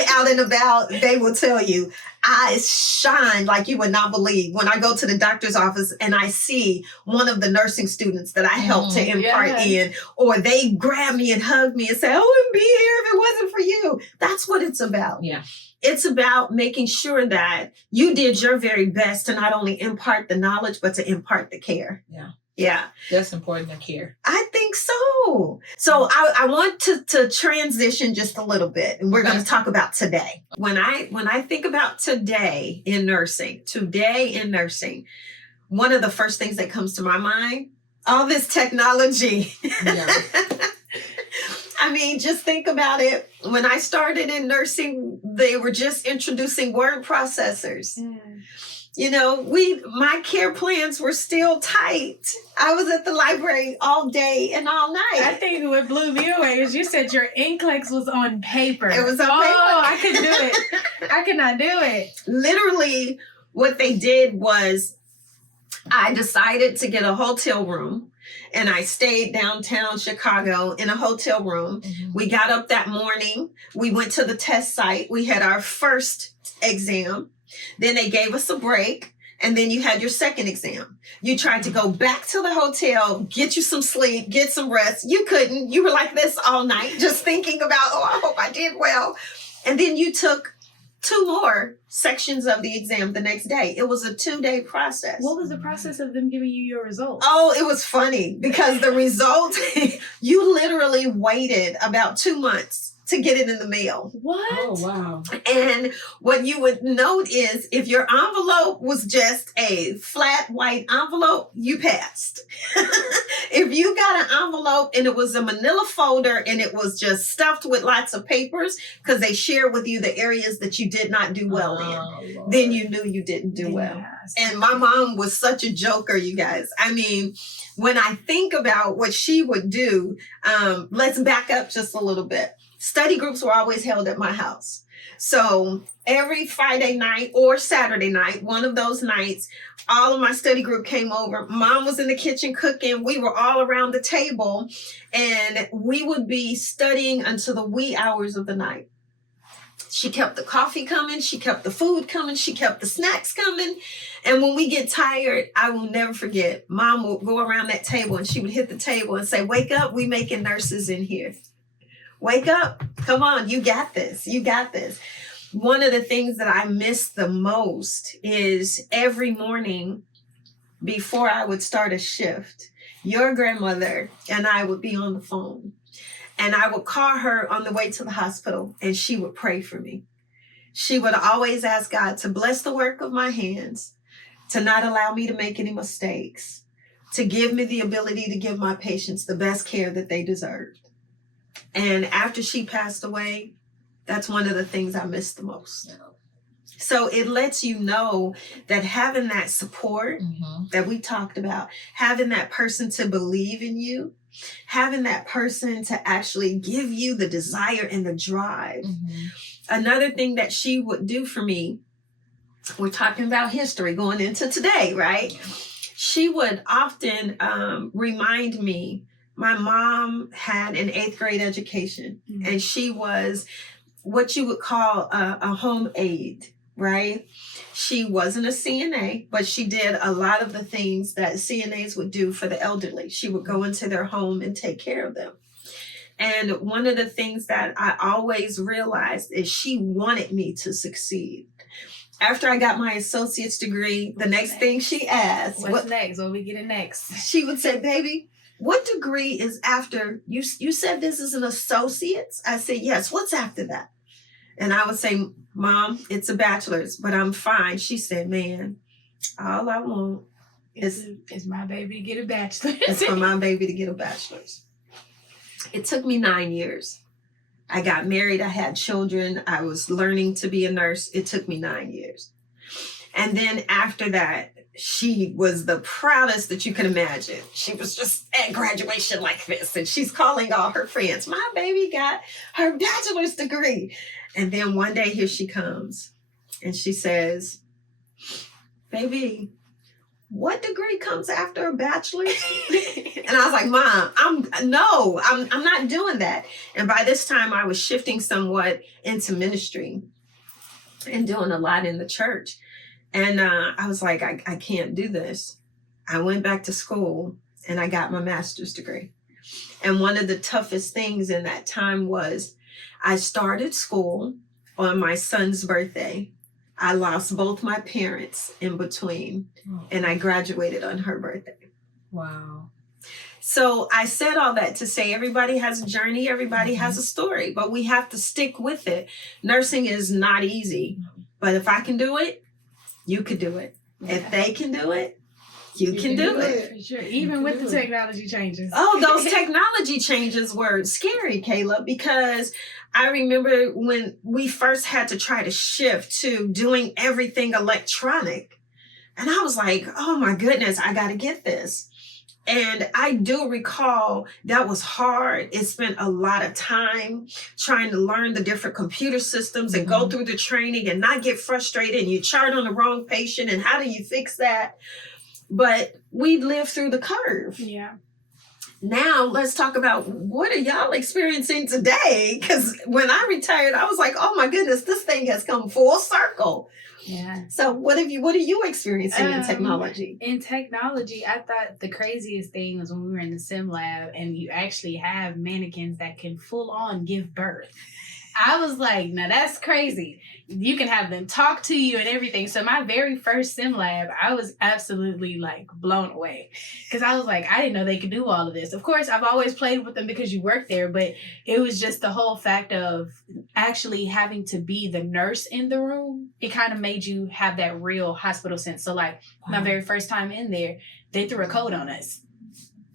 out and about, they will tell you, eyes shine like you would not believe when I go to the doctor's office and I see one of the nursing students that I helped to impart in, or they grab me and hug me and say, I wouldn't be here if it wasn't for you. That's what it's about. Yeah. It's about making sure that you did your very best to not only impart the knowledge, but to impart the care. Yeah. Yeah. That's important to care. I think so. So I want to transition just a little bit, and we're going to talk about today. When I think about today in nursing, one of the first things that comes to my mind, all this technology. Yeah. Just think about it. When I started in nursing, they were just introducing word processors. my care plans were still tight. I was at the library all day and all night. I think what blew me away is you said your NCLEX was on paper. It was on paper. Oh, I couldn't do it. I could not do it. Literally, what they did was I decided to get a hotel room, and I stayed downtown Chicago in a hotel room. Mm-hmm. We got up that morning. We went to the test site. We had our first exam. Then they gave us a break, and then you had your second exam. You tried to go back to the hotel, get you some sleep, get some rest. You couldn't. You were like this all night, just thinking about, I hope I did well. And then you took 2 more sections of the exam the next day. It was a 2-day process. What was the process of them giving you your results? Oh, it was funny because the result, you literally waited about 2 months to get it in the mail. What? Oh, wow. And what you would note is if your envelope was just a flat white envelope, you passed. If you got an envelope and it was a manila folder and it was just stuffed with lots of papers because they shared with you the areas that you did not do well in, Lord. then you knew you didn't do well. Yes. And my mom was such a joker, you guys. I mean, when I think about what she would do, let's back up just a little bit. Study groups were always held at my house. So every Friday night or Saturday night, one of those nights, all of my study group came over. Mom was in the kitchen cooking. We were all around the table, and we would be studying until the wee hours of the night. She kept the coffee coming. She kept the food coming. She kept the snacks coming. And when we get tired, I will never forget, Mom would go around that table and she would hit the table and say, "Wake up, we making nurses in here. Wake up. Come on, you got this. You got this." One of the things that I miss the most is every morning before I would start a shift, your grandmother and I would be on the phone. And I would call her on the way to the hospital, and she would pray for me. She would always ask God to bless the work of my hands, to not allow me to make any mistakes, to give me the ability to give my patients the best care that they deserved. And after she passed away, that's one of the things I miss the most. So it lets you know that having that support that we talked about, having that person to believe in you, having that person to actually give you the desire and the drive. Another thing that she would do for me, we're talking about history going into today, right? She would often remind me, my mom had an 8th grade education, and she was what you would call a home aide, right? She wasn't a CNA, but she did a lot of the things that CNAs would do for the elderly. She would go into their home and take care of them. And one of the things that I always realized is she wanted me to succeed. After I got my associate's degree, the next thing she asked, What's next? What we get it next? She would say, "Baby, what degree is after, you said this is an associate's?" I said, "Yes, what's after that?" And I would say, "Mom, it's a bachelor's, but I'm fine." She said, "Man, all I want is my baby to get a bachelor's." It's for my baby to get a bachelor's. It took me 9 years. I got married. I had children. I was learning to be a nurse. It took me 9 years. And then after that, she was the proudest that you can imagine. She was just at graduation like this, and she's calling all her friends. "My baby got her bachelor's degree." And then one day, here she comes, and she says, "Baby, what degree comes after a bachelor's?" And I was like, "Mom, I'm not doing that." And by this time, I was shifting somewhat into ministry and doing a lot in the church. And I was like, I can't do this. I went back to school and I got my master's degree. And one of the toughest things in that time was I started school on my son's birthday. I lost both my parents in between, and I graduated on her birthday. Wow. So I said all that to say everybody has a journey, everybody has a story, but we have to stick with it. Nursing is not easy, but if I can do it, you could do it. Yeah. If they can do it, you can do it. For sure. Even with the technology changes. Oh, those technology changes were scary, Kayla, because I remember when we first had to try to shift to doing everything electronic. And I was like, oh my goodness, I got to get this. And I do recall that was hard. It spent a lot of time trying to learn the different computer systems and go through the training and not get frustrated. And you chart on the wrong patient and how do you fix that? But we lived through the curve. Yeah. Now let's talk about what are y'all experiencing today? Because when I retired, I was like, oh my goodness, this thing has come full circle. Yeah. So what are you experiencing in technology? In technology, I thought the craziest thing was when we were in the sim lab and you actually have mannequins that can full on give birth. I was like, now that's crazy. You can have them talk to you and everything. So my very first sim lab, I was absolutely like blown away because I was like, I didn't know they could do all of this. Of course, I've always played with them because you work there, but it was just the whole fact of actually having to be the nurse in the room. It kind of made you have that real hospital sense. So like my very first time in there, they threw a code on us.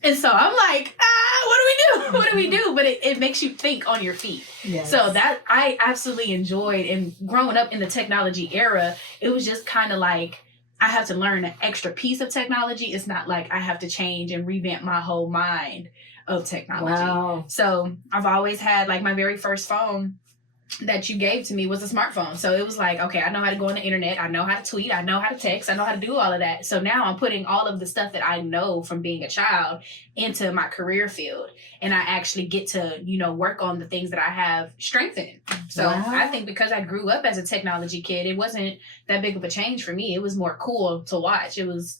And so I'm like, what do we do? What do we do? But it makes you think on your feet. Yes. So that I absolutely enjoyed. And growing up in the technology era, it was just kind of like, I have to learn an extra piece of technology. It's not like I have to change and revamp my whole mind of technology. Wow. So I've always had like my very first phone that you gave to me was a smartphone. So it was like, okay, I know how to go on the internet. I know how to tweet. I know how to text. I know how to do all of that. So now I'm putting all of the stuff that I know from being a child into my career field. And I actually get to, work on the things that I have strength in. So I think because I grew up as a technology kid, it wasn't that big of a change for me. It was more cool to watch. It was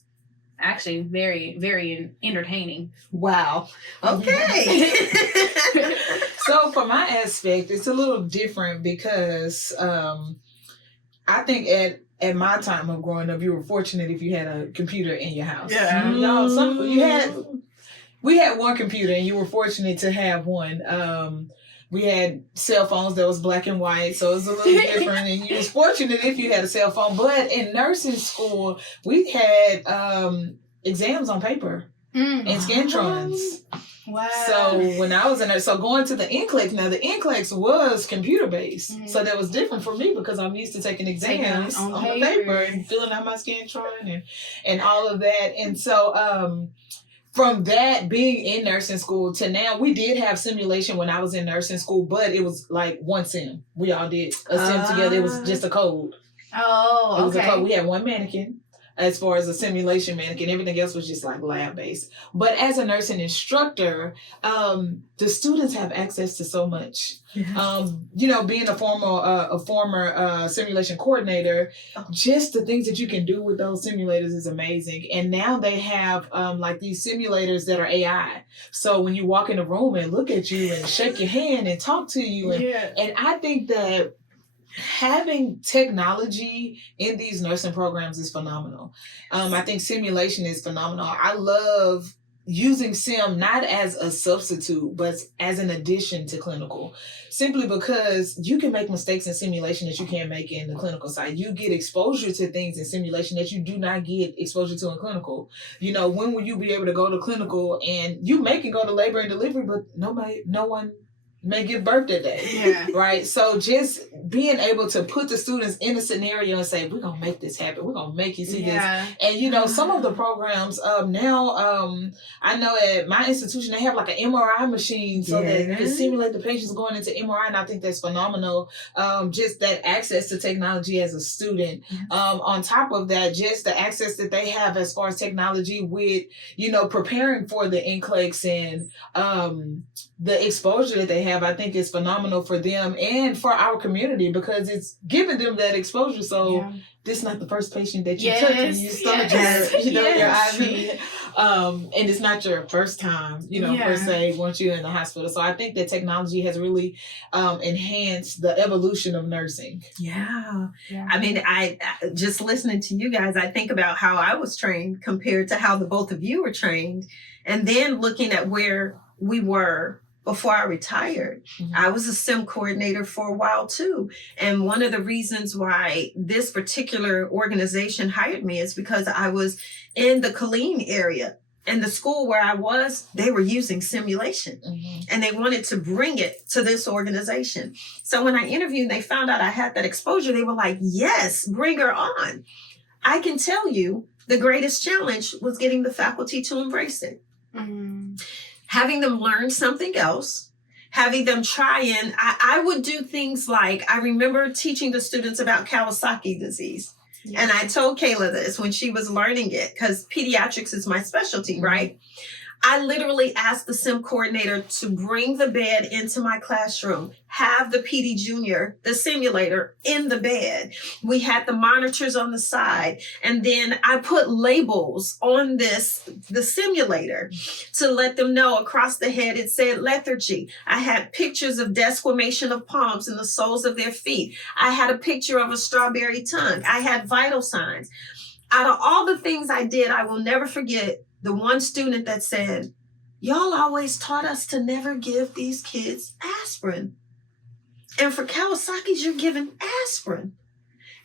actually very, very entertaining. Wow. Okay. So for my aspect, it's a little different because I think at my time of growing up, you were fortunate if you had a computer in your house. Yeah. We had one computer and you were fortunate to have one. We had cell phones that was black and white, so it was a little different. And you was fortunate if you had a cell phone. But in nursing school, we had exams on paper and Scantrons. Wow. So when I was in there, so going to the NCLEX, now the NCLEX was computer based. Mm-hmm. So that was different for me because I'm used to taking exams on the paper and filling out my Scantron and all of that. And so from that being in nursing school to now, we did have simulation when I was in nursing school, but it was like one sim. We all did a sim together. It was just a code. Oh, okay. It was a code. We had one mannequin as far as a simulation mannequin. Everything else was just like lab based. But as a nursing instructor, the students have access to so much. Being a former simulation coordinator, just the things that you can do with those simulators is amazing. And now they have like these simulators that are AI. So when you walk in a room and look at you and shake your hand and talk to you, and I think that having technology in these nursing programs is phenomenal. I think simulation is phenomenal. I love using sim not as a substitute, but as an addition to clinical, simply because you can make mistakes in simulation that you can't make in the clinical side. You get exposure to things in simulation that you do not get exposure to in clinical. When will you be able to go to clinical and you may can go to labor and delivery, but no one may give birth that day. Right? So just being able to put the students in a scenario and say, we're going to make this happen. We're going to make you see this. And, some of the programs now, I know at my institution, they have like an MRI machine so that you can simulate the patients going into MRI. And I think that's phenomenal. Just that access to technology as a student. On top of that, just the access that they have as far as technology with, preparing for the NCLEX and the exposure that they have, I think is phenomenal for them and for our community because it's giving them that exposure. So this is not the first patient that you touch and you stomach your IV. And it's not your first time, per se, once you're in the hospital. So I think that technology has really enhanced the evolution of nursing. Yeah. I mean, I just listening to you guys, I think about how I was trained compared to how the both of you were trained. And then looking at where we were before I retired. I was a sim coordinator for a while too. And one of the reasons why this particular organization hired me is because I was in the Killeen area. And the school where I was, they were using simulation and they wanted to bring it to this organization. So when I interviewed, they found out I had that exposure. They were like, yes, bring her on. I can tell you The greatest challenge was getting the faculty to embrace it. Mm. Having them learn something else, having them try and I would do things like, I remember teaching the students about Kawasaki disease. Yeah. And I told Kayla this when she was learning it, because pediatrics is my specialty, right? I literally asked the sim coordinator to bring the bed into my classroom, have the PD junior, the simulator in the bed. We had the monitors on the side. And then I put labels on the simulator to let them know across the head, it said lethargy. I had pictures of desquamation of palms and the soles of their feet. I had a picture of a strawberry tongue. I had vital signs. Out of all the things I did, I will never forget the one student that said, y'all always taught us to never give these kids aspirin. And for Kawasaki's, you're giving aspirin.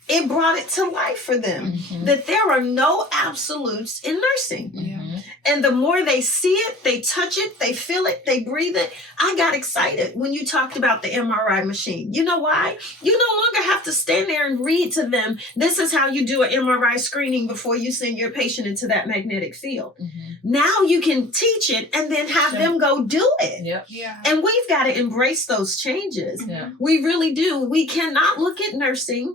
It brought it to life for them that there are no absolutes in nursing. Yeah. And the more they see it, they touch it, they feel it, they breathe it. I got excited when you talked about the MRI machine. You know why? You no longer have to stand there and read to them, this is how you do an MRI screening before you send your patient into that magnetic field. Now you can teach it and then have them go do it. Yep. Yeah. And we've got to embrace those changes. Yeah. We really do. We cannot look at nursing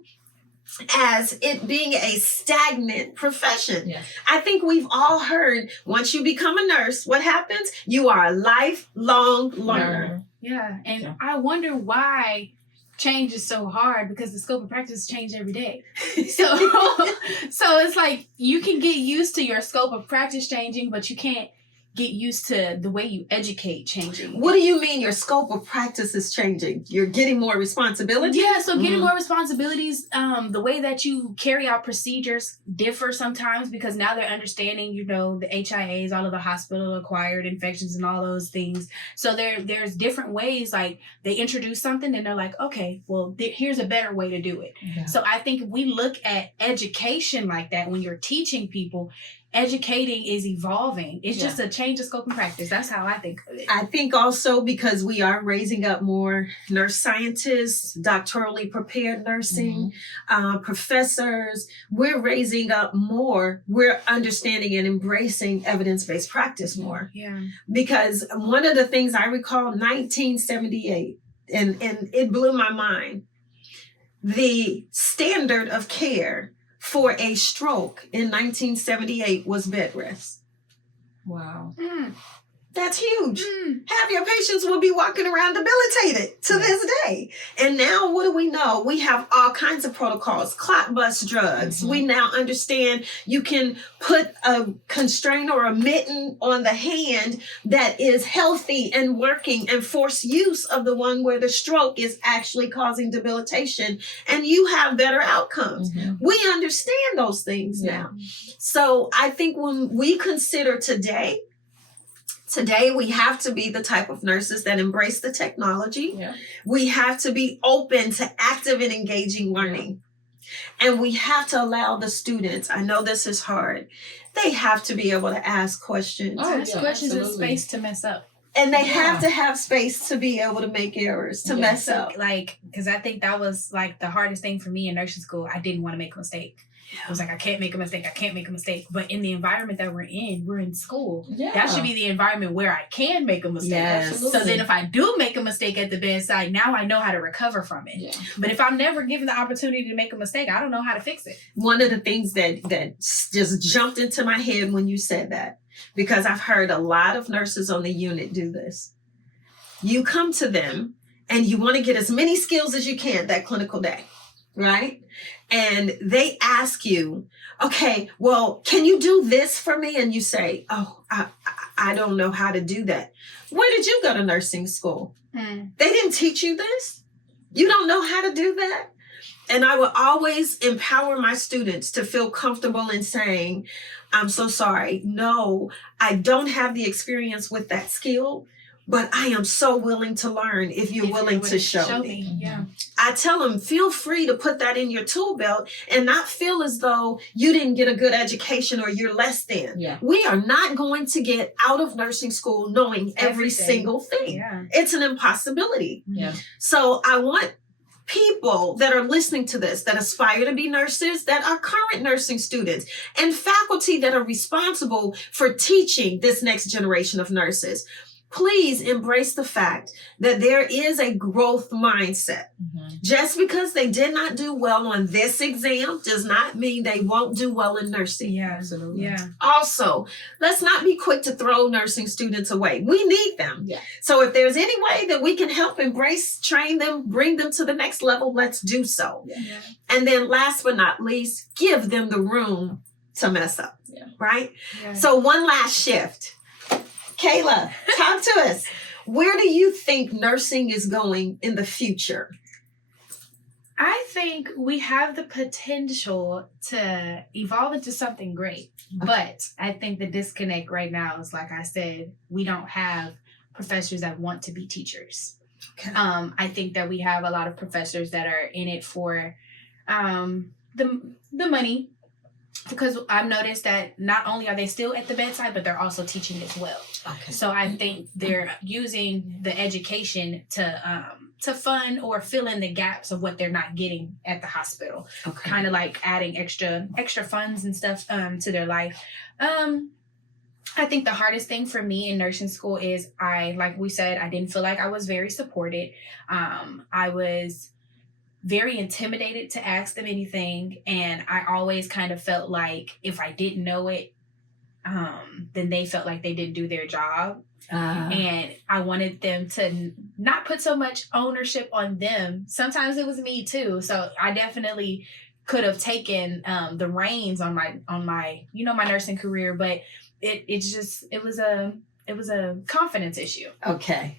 as it being a stagnant profession. Yeah. I think we've all heard, once you become a nurse, what happens? You are a lifelong learner. Yeah. And Yeah. I wonder why change is so hard, because the scope of practice changes every day. So it's like you can get used to your scope of practice changing, but you can't get used to the way you educate changing. What do you mean your scope of practice is changing? You're getting more responsibility? Yeah, so getting more responsibilities, the way that you carry out procedures differ sometimes, because now they're understanding, the HIAs, all of the hospital acquired infections and all those things. So there's different ways, like they introduce something and they're like, okay, well, here's a better way to do it. Yeah. So I think we look at education like that when you're teaching people. Educating is evolving. It's just a change of scope and practice. That's how I think of it. I think also because we are raising up more nurse scientists, doctorally prepared nursing, professors, we're raising up more. We're understanding and embracing evidence-based practice more. Yeah. Because one of the things I recall, 1978, and it blew my mind, the standard of care for a stroke in 1978 was bed rest. Wow. That's huge. Half your patients will be walking around debilitated to this day. And now what do we know? We have all kinds of protocols, clot bust drugs. We now understand you can put a constraint or a mitten on the hand that is healthy and working, and force use of the one where the stroke is actually causing debilitation, and you have better outcomes. We understand those things now. So I think when we consider today we have to be the type of nurses that embrace the technology. Yeah. We have to be open to active and engaging learning. And we have to allow the students, I know this is hard, they have to be able to ask questions. Ask questions and absolutely. space to mess up. And they have to have space to be able to make errors, to mess up. Because I think that was like the hardest thing for me in nursing school. I didn't want to make a mistake. I was like, I can't make a mistake. I can't make a mistake. But in the environment that we're in school. Yeah. That should be the environment where I can make a mistake. Yes. So then if I do make a mistake at the bedside, now I know how to recover from it. Yeah. But if I'm never given the opportunity to make a mistake, I don't know how to fix it. One of the things that just jumped into my head when you said that, because I've heard a lot of nurses on the unit do this. You come to them and you want to get as many skills as you can that clinical day, right? And they ask you, okay, well, can you do this for me? And you say, oh, I don't know how to do that. Where did you go to nursing school? They didn't teach you this? You don't know how to do that? And I will always empower my students to feel comfortable in saying, I'm so sorry. No, I don't have the experience with that skill, but I am so willing to learn if you're willing to show me. Yeah. I tell them, feel free to put that in your tool belt and not feel as though you didn't get a good education or you're less than. Yeah. We are not going to get out of nursing school knowing every Everything. single thing. Yeah. It's an impossibility. Yeah. So I want people that are listening to this that aspire to be nurses, that are current nursing students, and faculty that are responsible for teaching this next generation of nurses, please embrace the fact that there is a growth mindset. Just because they did not do well on this exam does not mean they won't do well in nursing. Yeah, Absolutely. yeah. Also, let's not be quick to throw nursing students away. We need them. Yeah. So if there's any way that we can help embrace, train them, bring them to the next level, let's do so. Yeah. And then last but not least, give them the room to mess up. Yeah. Right? Yeah. So one last shift. Kayla, talk to us. Where do you think nursing is going in the future? I think we have the potential to evolve into something great. But I think the disconnect right now is, like I said, we don't have professors that want to be teachers. Okay. I think that we have a lot of professors that are in it for the money, because I've noticed that not only are they still at the bedside, but they're also teaching as well. Okay. So I think they're using the education to fund or fill in the gaps of what they're not getting at the hospital. Okay. Kind of like adding extra funds and stuff to their life. I think the hardest thing for me in nursing school is like we said, I didn't feel like I was very supported. I was very intimidated to ask them anything, and I always kind of felt like if I didn't know it, then they felt like they didn't do their job. And I wanted them to not put so much ownership on them. Sometimes it was me too. So I definitely could have taken the reins on my my nursing career, but it was a confidence issue. Okay.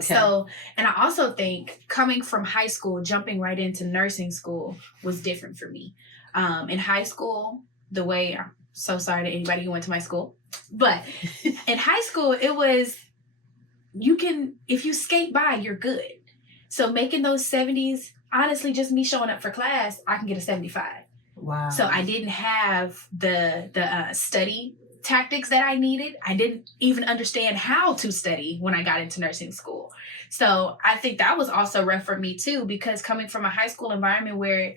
So, and I also think coming from high school, jumping right into nursing school was different for me. In high school, I'm so sorry to anybody who went to my school, but in high school, it was, if you skate by, you're good. So making those 70s, honestly, just me showing up for class, I can get a 75. Wow. So I didn't have the study tactics that I needed. I didn't even understand how to study when I got into nursing school. So I think that was also rough for me too, because coming from a high school environment where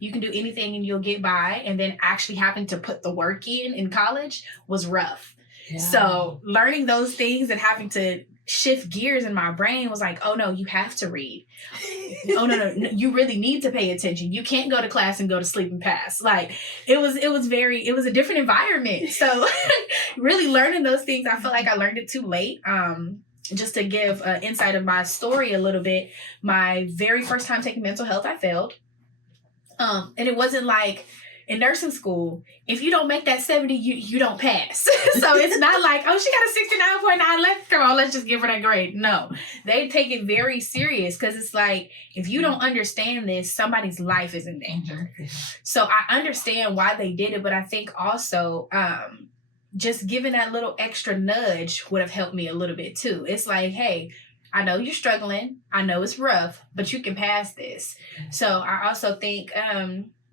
you can do anything and you'll get by, and then actually having to put the work in college was rough. Yeah. So learning those things and having to shift gears in my brain was like, oh no, you have to read. Oh no, you really need to pay attention. You can't go to class and go to sleep and pass. Like it was a different environment. So really learning those things, I feel like I learned it too late. Just to give an insight of my story a little bit, my very first time taking mental health, I failed. And it wasn't like in nursing school, if you don't make that 70, you don't pass. So it's not like, oh, she got a 69.9. Let's just give her that grade. No, they take it very serious, because it's like, if you don't understand this, somebody's life is in danger. So I understand why they did it, but I think also just giving that little extra nudge would have helped me a little bit too. It's like, hey, I know you're struggling. I know it's rough, but you can pass this. So I also think,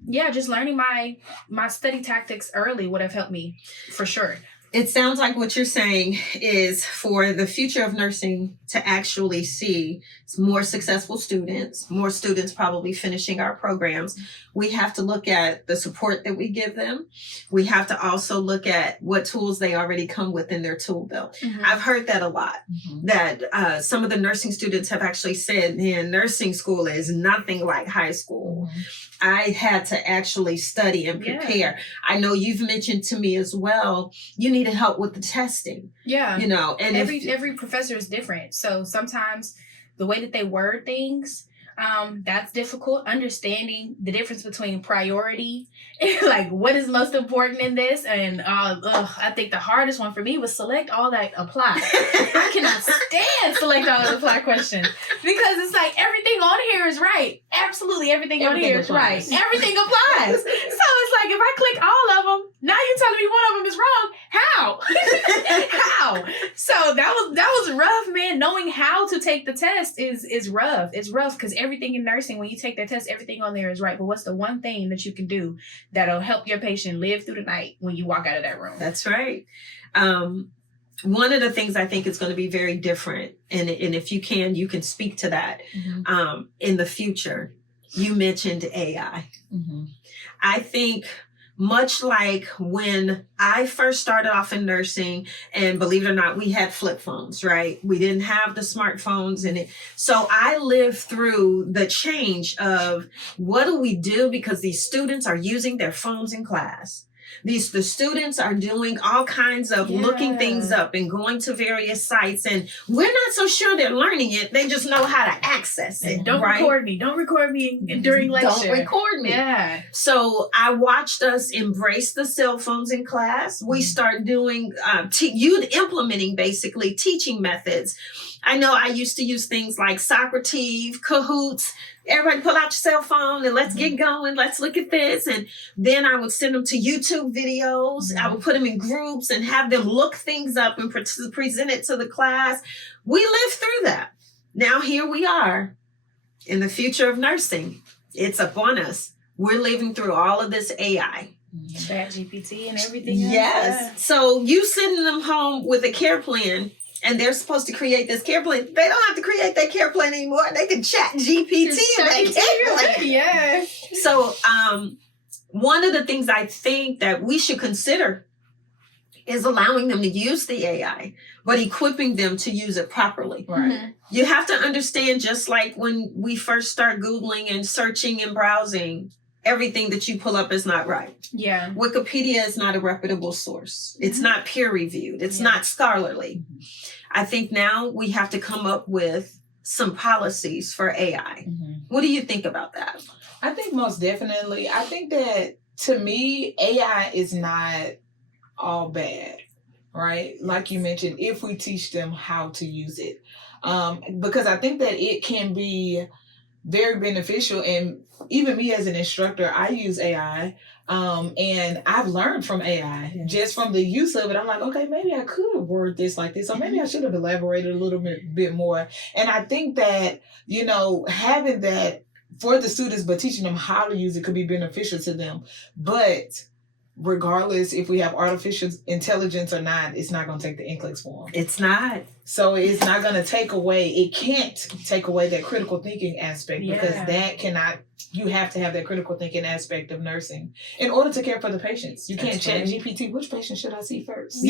just learning my study tactics early would have helped me for sure. It sounds like what you're saying is for the future of nursing to actually see more successful students, more students probably finishing our programs, we have to look at the support that we give them. We have to also look at what tools they already come with in their tool belt. Mm-hmm. I've heard that a lot, that some of the nursing students have actually said, man, nursing school is nothing like high school. I had to actually study and prepare. Yeah. I know you've mentioned to me as well, you needed help with the testing. Yeah. And every professor is different. So sometimes the way that they word things, that's difficult. Understanding the difference between priority and like what is most important in this. And I think the hardest one for me was select all that apply. I cannot stand select all that apply questions, because it's like everything on here is right. Absolutely everything on here is right. Everything applies. So it's like if I click all of them, now you're telling me one of them is wrong. How? How? So that was rough, man. Knowing how to take the test is rough. It's rough because everything in nursing, when you take that test, everything on there is right. But what's the one thing that you can do that'll help your patient live through the night when you walk out of that room? That's right. one of the things I think is going to be very different, and if you can speak to that in the future. You mentioned AI. I think much like when I first started off in nursing, and believe it or not, we had flip phones, right? We didn't have the smartphones in it. So I lived through the change of what do we do, because these students are using their phones in class. The students are doing all kinds of looking things up and going to various sites, and we're not so sure they're learning it. They just know how to access it. Don't record me. Don't record me during lecture. Don't record me. Yeah. So I watched us embrace the cell phones in class. We start doing, implementing basically teaching methods. I know I used to use things like Socrates, Kahoots. Everybody pull out your cell phone and let's get going. Let's look at this. And then I would send them to YouTube videos. I would put them in groups and have them look things up and present it to the class. We lived through that. Now here we are in the future of nursing. It's upon us. We're living through all of this AI. Chat GPT and everything else. Yes. So you sending them home with a care plan, and they're supposed to create this care plan. They don't have to create that care plan anymore. They can chat GPT and make care plan. Yeah. So one of the things I think that we should consider is allowing them to use the AI, but equipping them to use it properly. Right. You have to understand, just like when we first start Googling and searching and browsing, everything that you pull up is not right. Yeah. Wikipedia is not a reputable source. It's not peer reviewed. It's not scholarly. I think now we have to come up with some policies for AI. What do you think about that? I think most definitely. I think that, to me, AI is not all bad, right? Like you mentioned, if we teach them how to use it. Because I think that it can be very beneficial. And even me as an instructor, I use AI. And I've learned from AI, just from the use of it. I'm like, okay, maybe I could have worded this like this, or maybe I should have elaborated a little bit more. And I think that, having that for the students, but teaching them how to use it could be beneficial to them. But regardless if we have artificial intelligence or not, it's not going to take the NCLEX form. It's not. So it's not going to it can't take away that critical thinking aspect, because that cannot, you have to have that critical thinking aspect of nursing in order to care for the patients. You can't chat GPT, which patient should I see first? So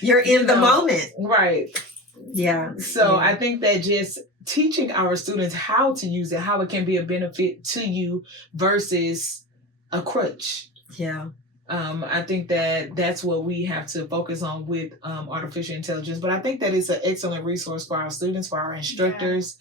you're in the moment. Right. Yeah. So I think that just teaching our students how to use it, how it can be a benefit to you versus a crutch. Yeah. I think that that's what we have to focus on with artificial intelligence. But I think that it's an excellent resource for our students, for our instructors,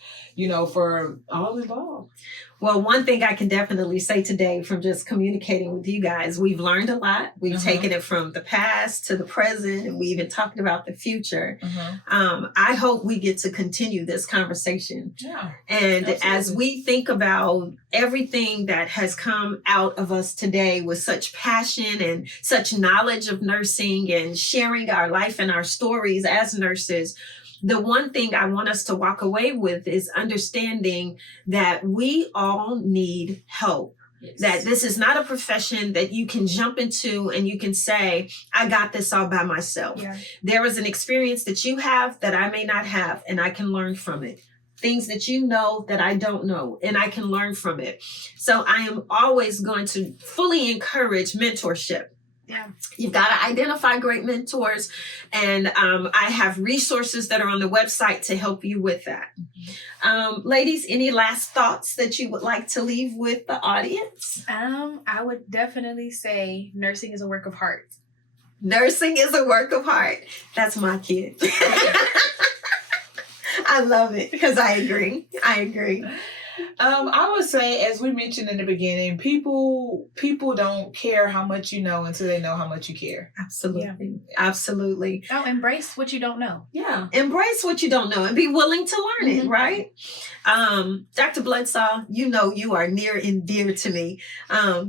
for all involved. Well, one thing I can definitely say today from just communicating with you guys, we've learned a lot. We've taken it from the past to the present, and we even talked about the future. I hope we get to continue this conversation. Yeah, and absolutely. As we think about everything that has come out of us today with such passion and such knowledge of nursing and sharing our life and our stories as nurses, the one thing I want us to walk away with is understanding that we all need help. Yes. That this is not a profession that you can jump into and you can say, I got this all by myself. Yeah. There is an experience that you have that I may not have, and I can learn from it. Things that you know that I don't know, and I can learn from it. So I am always going to fully encourage mentorship. Yeah. You've got to identify great mentors, and I have resources that are on the website to help you with that. Ladies, any last thoughts that you would like to leave with the audience? I would definitely say nursing is a work of art. Nursing is a work of art. That's my kid. I love it because I agree. I would say, as we mentioned in the beginning, people don't care how much you know until they know how much you care. Absolutely. Yeah. Absolutely. Oh, embrace what you don't know. Yeah. Embrace what you don't know and be willing to learn it, right? Dr. Bledsaw, you are near and dear to me.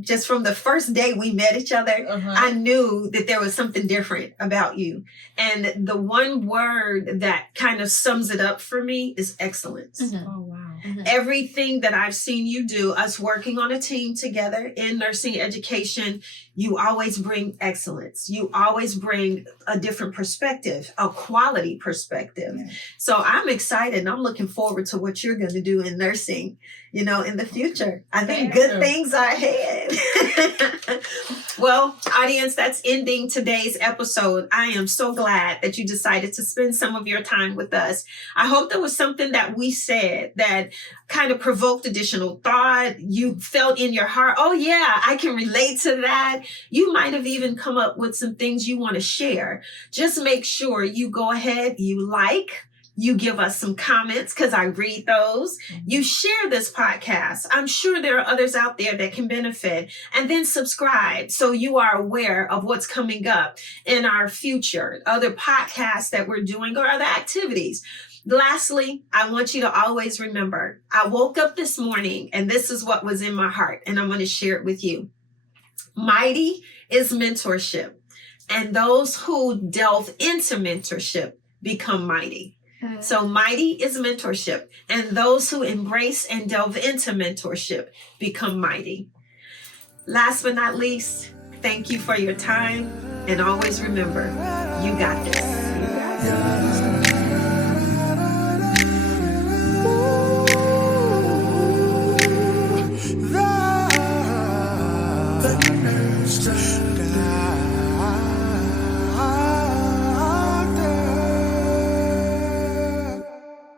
Just from the first day we met each other, I knew that there was something different about you. And the one word that kind of sums it up for me is excellence. Oh, wow. Everything that I've seen you do, us working on a team together in nursing education, you always bring excellence. You always bring a different perspective, a quality perspective. So I'm excited and I'm looking forward to what you're going to do in nursing, in the future. I think good things are ahead. Well, audience, that's ending today's episode. I am so glad that you decided to spend some of your time with us. I hope there was something that we said that kind of provoked additional thought. You felt in your heart, oh yeah, I can relate to that. You might have even come up with some things you want to share. Just make sure you go ahead, you give us some comments because I read those. You share this podcast. I'm sure there are others out there that can benefit. And then subscribe so you are aware of what's coming up in our future, other podcasts that we're doing or other activities. Lastly, I want you to always remember, I woke up this morning and this is what was in my heart, and I'm going to share it with you. Mighty is mentorship, and those who delve into mentorship become mighty. So mighty is mentorship, and those who embrace and delve into mentorship become mighty. Last but not least, thank you for your time, and always remember, you got this. You got this.